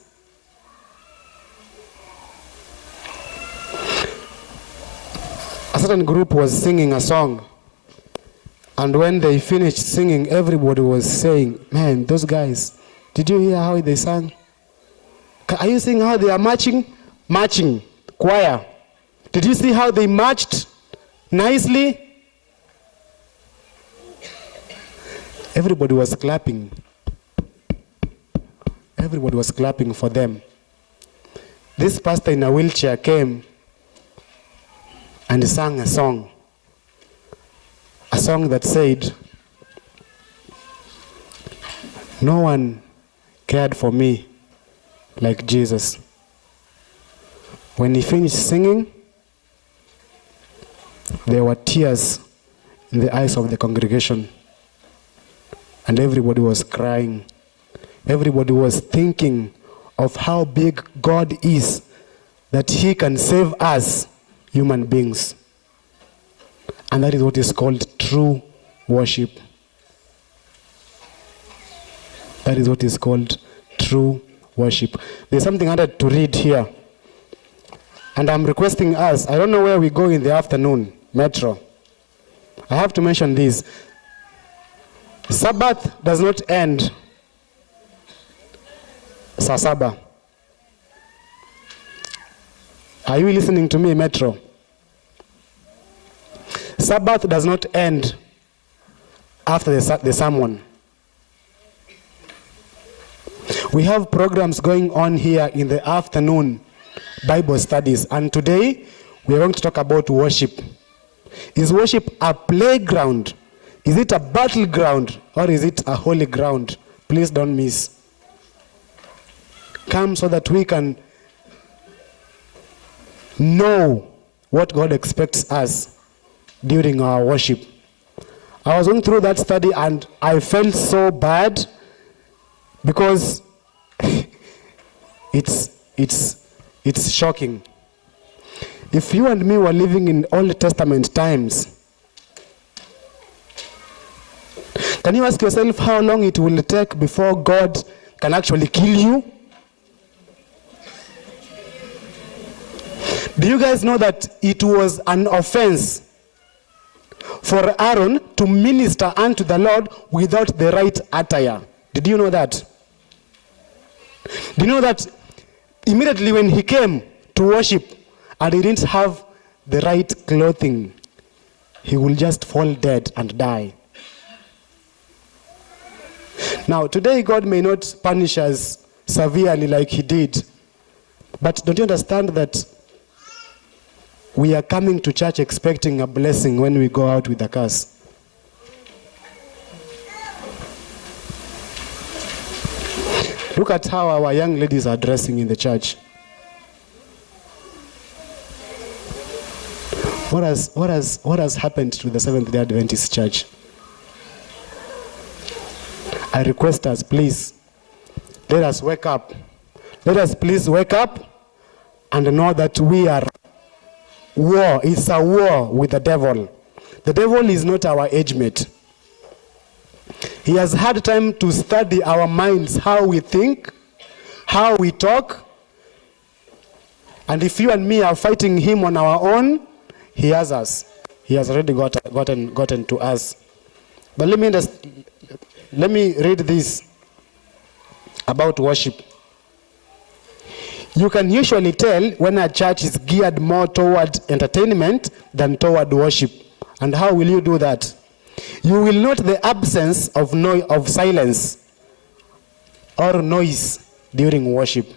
A certain group was singing a song, and when they finished singing, everybody was saying, man, those guys, did you hear how they sang? Are you seeing how they are marching? Marching, choir. Did you see how they marched nicely? Everybody was clapping. Everybody was clapping for them. This pastor in a wheelchair came and sang a song that said, no one cared for me like Jesus. When he finished singing, there were tears in the eyes of the congregation, and everybody was crying. Everybody was thinking of how big God is, that he can save us, human beings. And that is what is called true worship. That is what is called true worship. There's something I wanted to read here. And I'm requesting us, I don't know where we go in the afternoon, Metro. I have to mention this. Sabbath does not end saa saba. Are you listening to me, Metro? Sabbath does not end after the sermon. We have programs going on here in the afternoon, Bible studies, and today we are going to talk about worship. Is worship a playground? Is it a battleground? Or is it a holy ground? Please don't miss. Come so that we can know what God expects us during our worship. I was going through that study and I felt so bad because it's shocking. If you and me were living in Old Testament times, can you ask yourself how long it will take before God can actually kill you? Do you guys know that it was an offense for Aaron to minister unto the Lord without the right attire? Did you know that? Do you know that immediately when he came to worship and he didn't have the right clothing, he will just fall dead and die. Now, today God may not punish us severely like he did, but don't you understand that we are coming to church expecting a blessing when we go out with a curse? Look at how our young ladies are dressing in the church. What has happened to the Seventh-day Adventist Church? I request us, please, let us wake up. Let us please wake up and know that we are war. It's a war with the devil. The devil is not our age mate. He has had time to study our minds, how we think, how we talk. And if you and me are fighting him on our own, he has us. He has already gotten to us. But let me read this about worship. You can usually tell when a church is geared more toward entertainment than toward worship. And how will you do that? You will note the absence of silence or noise during worship,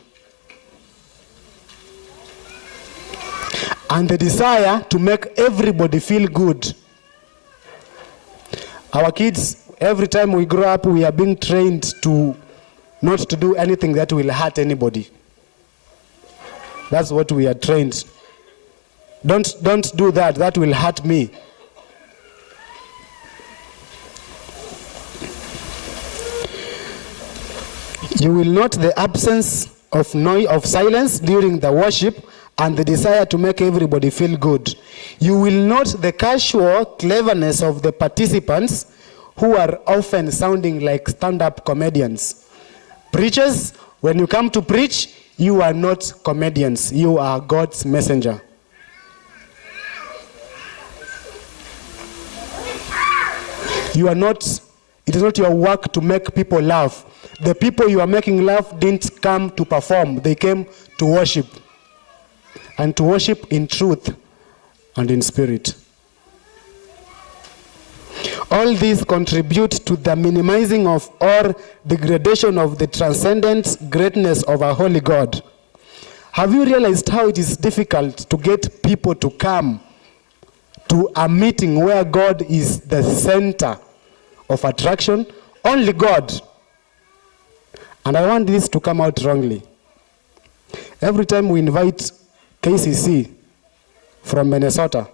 and the desire to make everybody feel good. Our kids, every time we grow up, we are being trained to not to do anything that will hurt anybody. That's what we are trained. Don't do that. That will hurt me. You will note the absence of silence during the worship and the desire to make everybody feel good. You will note the casual cleverness of the participants who are often sounding like stand-up comedians. Preachers, when you come to preach, you are not comedians. You are God's messenger. You are not, it is not your work to make people laugh. The people you are making laugh didn't come to perform. They came to worship. And to worship in truth and in spirit. All these contribute to the minimizing of or degradation of the transcendent greatness of our holy God. Have you realized how it is difficult to get people to come to a meeting where God is the center of attraction? Only God. And I want this to come out wrongly. Every time we invite KCC from Minnesota,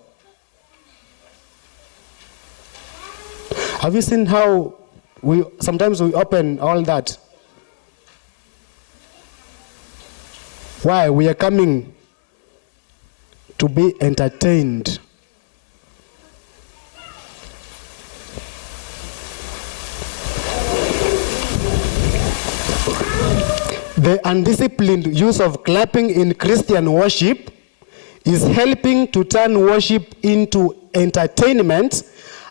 have you seen how sometimes we open all that? Why? We are coming to be entertained. The undisciplined use of clapping in Christian worship is helping to turn worship into entertainment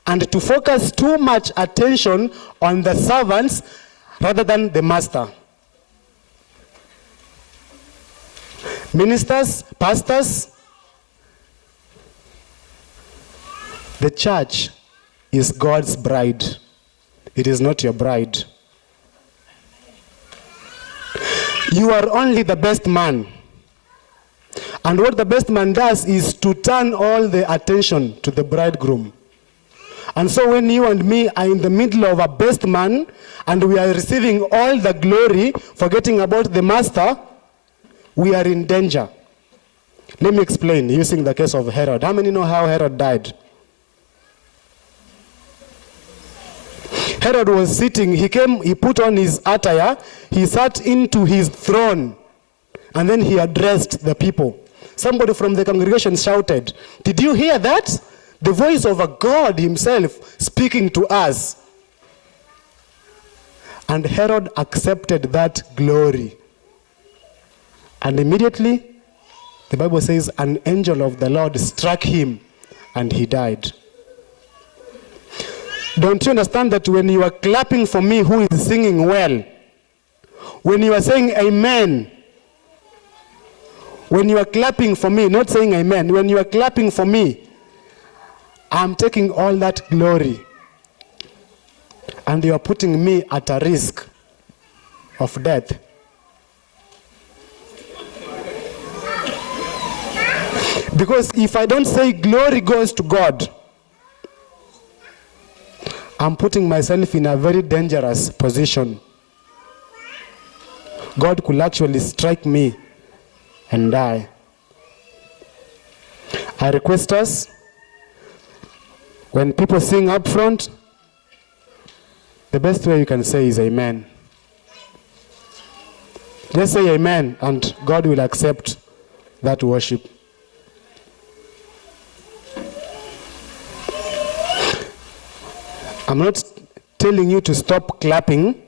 and to focus too much attention on the servants rather than the master. Ministers, pastors, the church is God's bride. It is not your bride. You are only the best man. And what the best man does is to turn all the attention to the bridegroom. And so when you and me are in the middle of a best man and we are receiving all the glory, forgetting about the master, we are in danger. Let me explain using the case of Herod. How many know how Herod died? Herod was sitting, he came, he put on his attire, he sat into his throne, and then he addressed the people. Somebody from the congregation shouted, "Did you hear that? The voice of a God himself speaking to us." And Herod accepted that glory. And immediately, the Bible says, an angel of the Lord struck him, and he died. Don't you understand that when you are clapping for me who is singing well, when you are saying amen, When you are clapping for me, not saying amen, when you are clapping for me, I'm taking all that glory. And you are putting me at a risk of death. Because if I don't say glory goes to God, I'm putting myself in a very dangerous position. God could actually strike me and die. I request us, when people sing up front, the best way you can say is amen. Just say amen, and God will accept that worship. I'm not telling you to stop clapping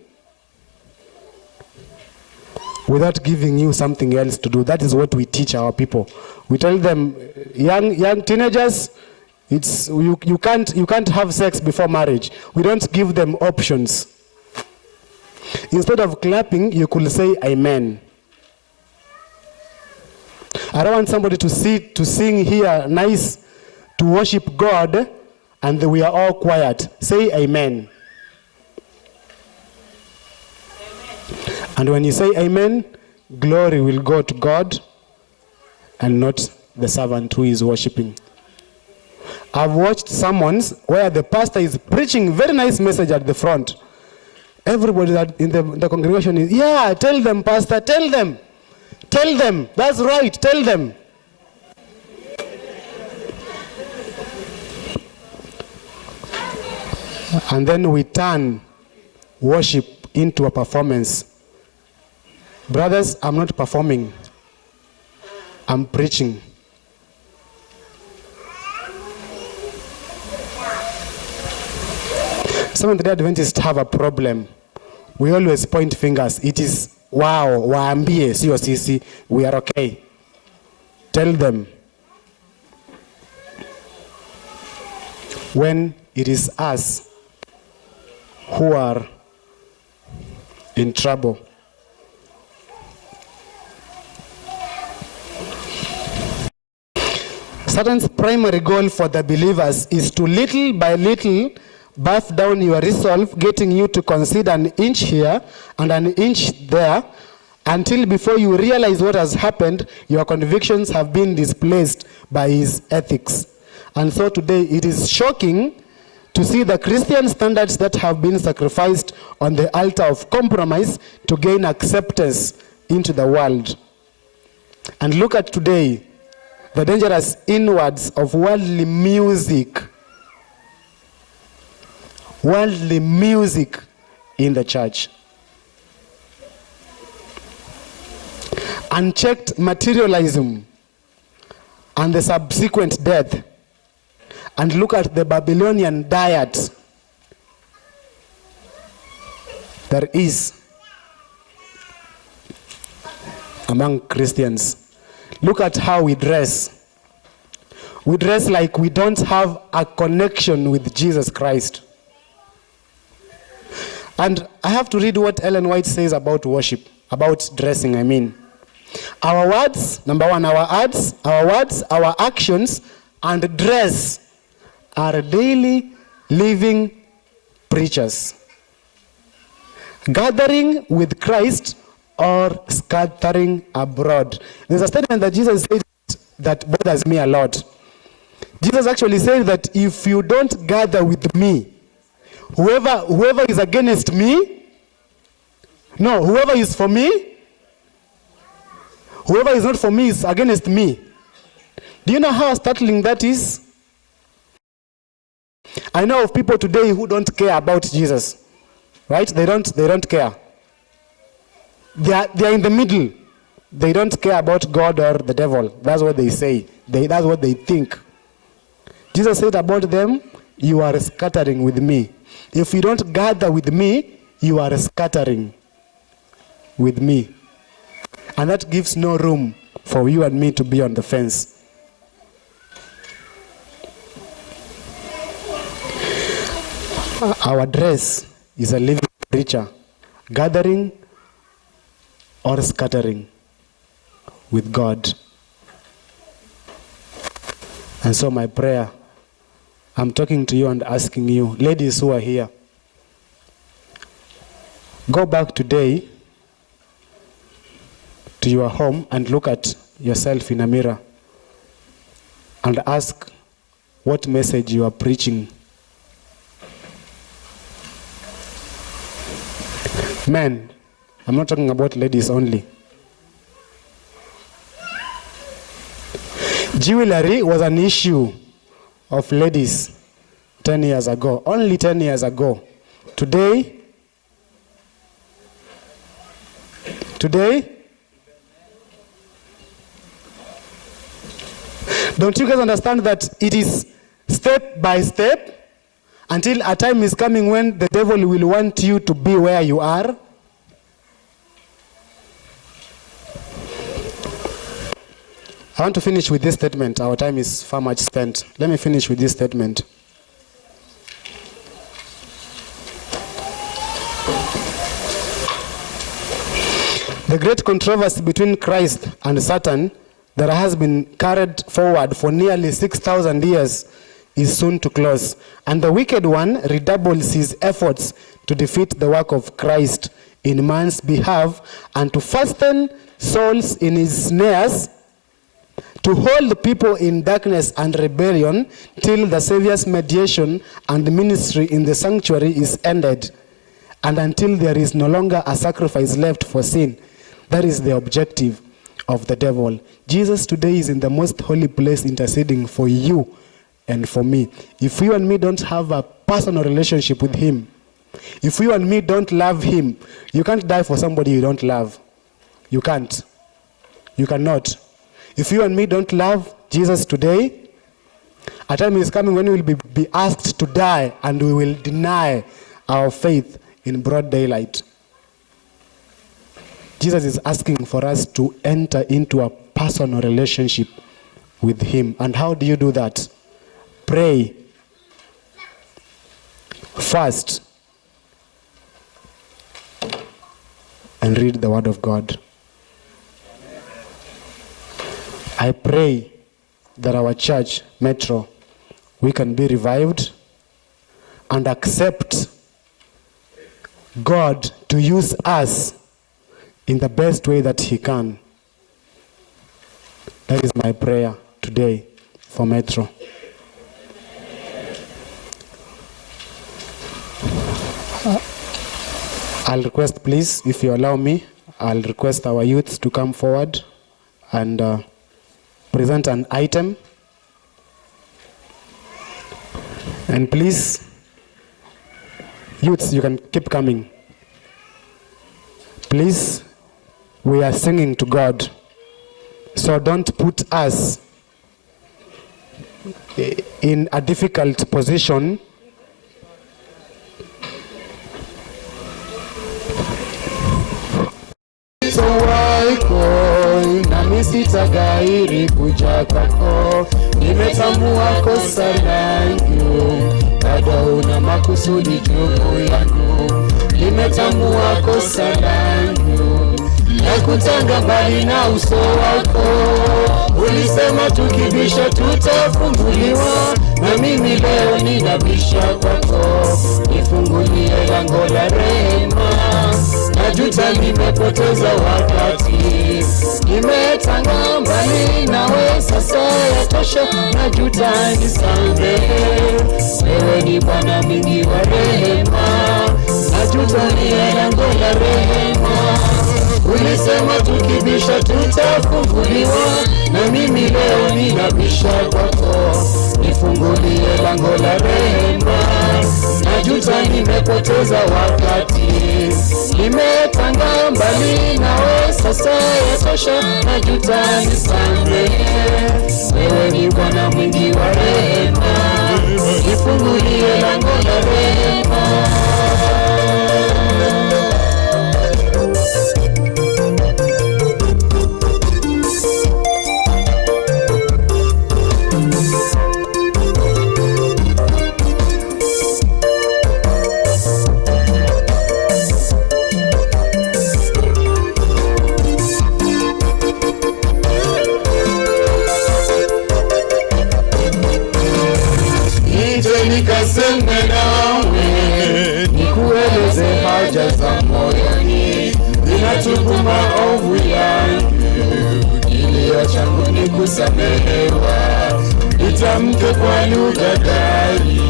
without giving you something else to do. That is what we teach our people. We tell them, young teenagers, you can't have sex before marriage. We don't give them options. Instead of clapping, you could say amen. I don't want somebody to sing here nice, to worship God, and we are all quiet. Say amen. And when you say amen, glory will go to God and not the servant who is worshiping. I've watched sermons where the pastor is preaching very nice message at the front. Everybody that in the congregation is, yeah, tell them, pastor, tell them. Tell them, that's right, tell them. And then we turn worship into a performance. Brothers, I'm not performing. I'm preaching. Some of the Adventists have a problem. We always point fingers. It is, wow, waambie, sio sisi, we are okay. Tell them. When it is us who are in trouble. Satan's primary goal for the believers is to little by little buff down your resolve, getting you to consider an inch here and an inch there, until before you realize what has happened, your convictions have been displaced by his ethics. And so today it is shocking to see the Christian standards that have been sacrificed on the altar of compromise to gain acceptance into the world. And look at today, the dangerous inwards of worldly music. Worldly music in the church. Unchecked materialism and the subsequent death. And look at the Babylonian diet there is among Christians. Look at how we dress. We dress like we don't have a connection with Jesus Christ. And I have to read what Ellen White says about worship, about dressing, I mean. Our words, number one, our words, our actions, and dress are daily living preachers. Gathering with Christ or scattering abroad. There's a statement that Jesus said that bothers me a lot. Jesus actually said that if you don't gather with me, whoever is against me, no, whoever is for me, whoever is not for me is against me. Do you know how startling that is? I know of people today who don't care about Jesus, right? They don't care. They are in the middle. They don't care about God or the devil. That's what they say. That's what they think. Jesus said about them, you are scattering with me. If you don't gather with me, you are scattering with me. And that gives no room for you and me to be on the fence. Our dress is a living preacher, gathering or scattering with God. And so my prayer, I'm talking to you and asking you, ladies who are here, go back today to your home and look at yourself in a mirror and ask what message you are preaching. Men, I'm not talking about ladies only. Jewelry was an issue of ladies 10 years ago, only 10 years ago. Today, don't you guys understand that it is step by step until a time is coming when the devil will want you to be where you are? I want to finish with this statement. Our time is far much spent. Let me finish with this statement. The great controversy between Christ and Satan that has been carried forward for nearly 6,000 years is soon to close. And the wicked one redoubles his efforts to defeat the work of Christ in man's behalf and to fasten souls in his snares, to hold people in darkness and rebellion till the Savior's mediation and ministry in the sanctuary is ended, and until there is no longer a sacrifice left for sin. That is the objective of the devil. Jesus today is in the most holy place interceding for you and for me. If you and me don't have a personal relationship with him, if you and me don't love him, you can't die for somebody you don't love. You can't. You cannot. If you and me don't love Jesus today, a time is coming when we will be asked to die and we will deny our faith in broad daylight. Jesus is asking for us to enter into a personal relationship with him. And how do you do that? Pray. Fast. And read the word of God. I pray that our church, Metro, we can be revived and accept God to use us in the best way that he can. That is my prayer today for Metro. I'll request, please, if you allow me, I'll request our youths to come forward and present an item. And please, youths, you can keep coming. Please, we are singing to God. So don't put us in a difficult position. So nami sitagairi kuja kwako, nimetambua kosa langu, bado una makusudi juu yangu. Nimetambua kosa langu, nakutanga mbali na uso wako. Ulisema tukibisha tutafunguliwa, na mimi leo ninabisha kwako. Nifungulie lango la rehema, najuta nimepoteza wakati. Nimetanga mbali nawe, sasa yatosha, najuta nisamehe. Wewe ni Bwana mwingi wa rehema, najuta ni lango la rehema. Ulisema tukibisha tutafunguliwa, na mimi leo ninabisha kwako. Nifungulie lango la rehema, najuta nimepoteza wakati. Nimetanga mbali nawe, sasa yatosha, najuta nisamehe. Wewe ni Bwana mwingi wa rehema, nifungulie lango la rehema. nikaseme nawe, nikueleze haja za moyoni, ninatubu maovu yangu, kilio changu ni kusamehewa, nitamke kwa lugha kali,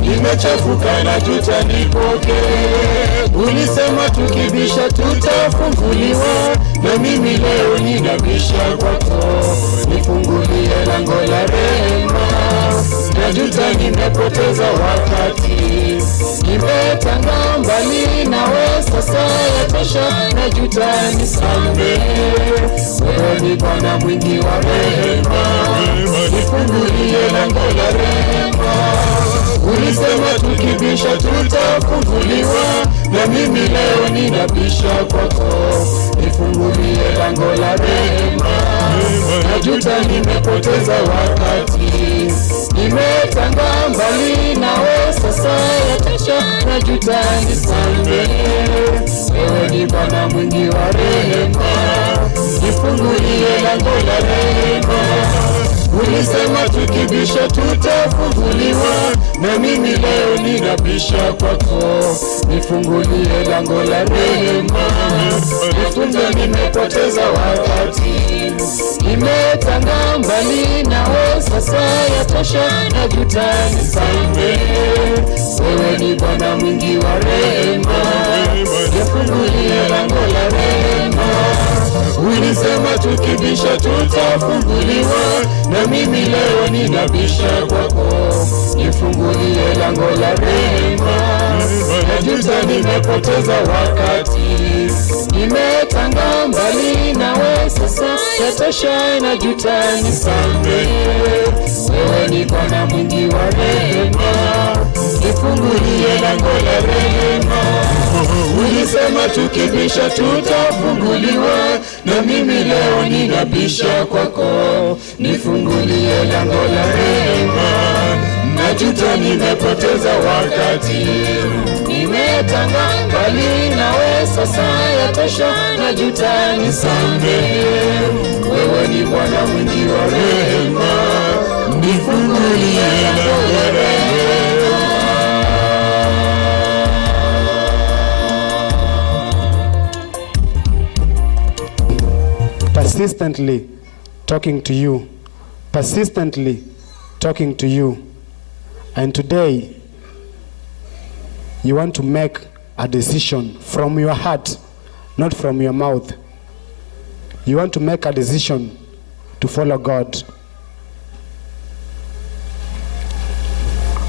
nimechafuka na tutanipokea. Ulisema tukibisha tutafunguliwa, na mimi leo ninabisha kwako, nifungulie lango la rehema. Najuta nimepoteza wakati, nimetanga mbali nawe, sasa yatosha, najuta nisamehe. Wewe ni Bwana mwingi wa rehema, nifungulie lango la rehema. Ulisema tukibisha tutafunguliwa, na mimi leo ninabisha kwako, nifungulie lango la rehema. Najuta nimepoteza wakati, nimetanga mbali nawe, sasa yatosha, najuta nisamehe. Wewe ni Bwana mwingi wa rehema, nifungulie lango la rehema. Ulisema tukibisha tutafunguliwa, na mimi leo ninabisha kwako, nifungulie lango la rehema. Nifunze nimepoteza wakati, nimetanga mbali nawe, sasa yatosha, najuta nisamehe. Wewe ni Bwana mwingi wa rehema, nifungulie lango la rehema. Ulisema tukibisha tutafunguliwa, na mimi leo ninabisha kwako, nifungulie lango la rehema. Najuta nimepoteza wakati, nimetanga mbali nawe, sasa yatosha, najuta nisamehe. Wewe ni Bwana mwingi wa rehema, nifungulie lango la rehema. Ulisema tukibisha tutafunguliwa, na mimi leo ninabisha kwako, nifungulie lango la rehema. Najuta nimepoteza wakati, nimetanga mbali nawe, sasa yatosha, najuta nisamehe. Wewe ni Bwana mwingi wa rehema, nifungulie lango la rehema. Persistently talking to you, persistently talking to you. And today, you want to make a decision from your heart, not from your mouth. You want to make a decision to follow God.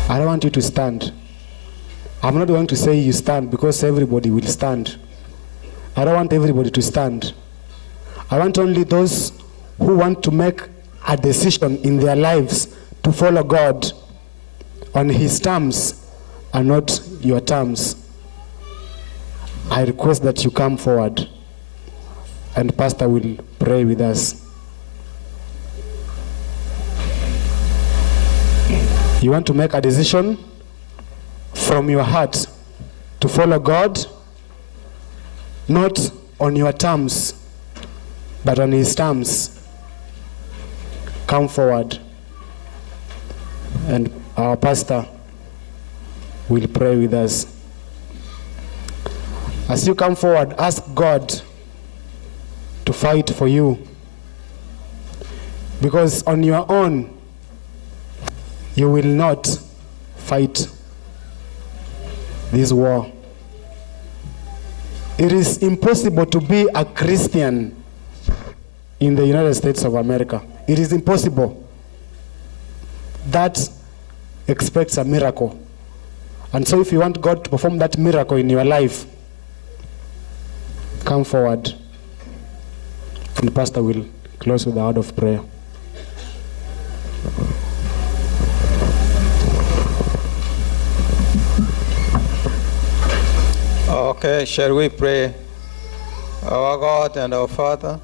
I don't want you to stand. I'm not going to say you stand because everybody will stand. I don't want everybody to stand. I want only those who want to make a decision in their lives to follow God on His terms and not your terms. I request that you come forward and Pastor will pray with us. You want to make a decision from your heart to follow God, not on your terms, but on His terms. Come forward and our pastor will pray with us. As you come forward, ask God to fight for you, because on your own you will not fight this war. It is impossible to be a Christian in the United States of America. It is impossible. That expects a miracle. And so if you want God to perform that miracle in your life, come forward. And the pastor will close with a word of prayer. Okay, shall we pray? Our God and our Father,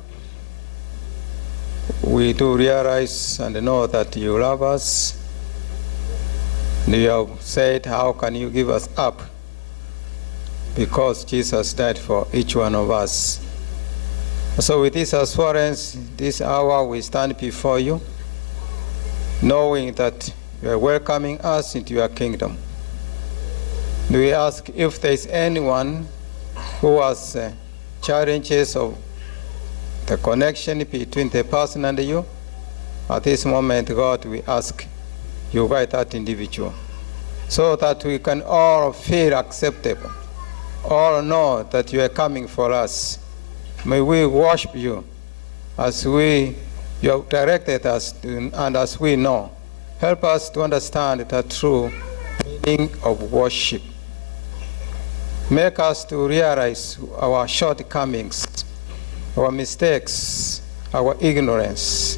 we do realize and know that you love us. You have said, how can you give us up? Because Jesus died for each one of us. So with this assurance, this hour we stand before you, knowing that you are welcoming us into your kingdom. We ask if there is anyone who has challenges of the connection between the person and you, at this moment, God, we ask you guide that individual so that we can all feel acceptable, all know that you are coming for us. May we worship you as you have directed us to, and as we know. Help us to understand the true meaning of worship. Make us to realize our shortcomings, our mistakes, our ignorance,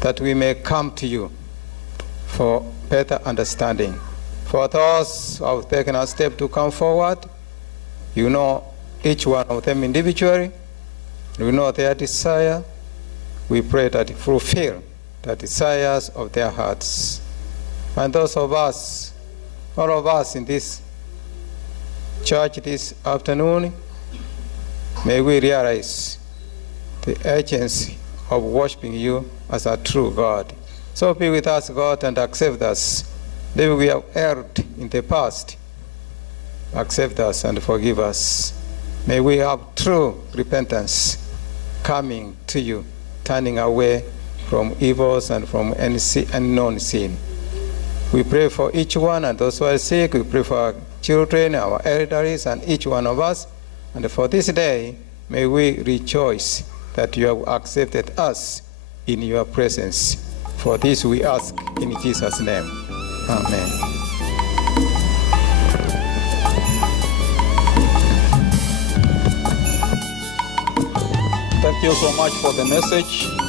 that we may come to you for better understanding. For those who have taken a step to come forward, you know each one of them individually, you know their desire. We pray that you fulfill the desires of their hearts. And those of us, all of us in this church this afternoon, may we realize the urgency of worshiping you as a true God. So be with us, God, and accept us. Maybe we have erred in the past. Accept us and forgive us. May we have true repentance, coming to you, turning away from evils and from any unknown sin. We pray for each one, and those who are sick. We pray for our children, our elders, and each one of us. And for this day, may we rejoice that you have accepted us in your presence. For this we ask in Jesus' name. Amen. Thank you so much for the message.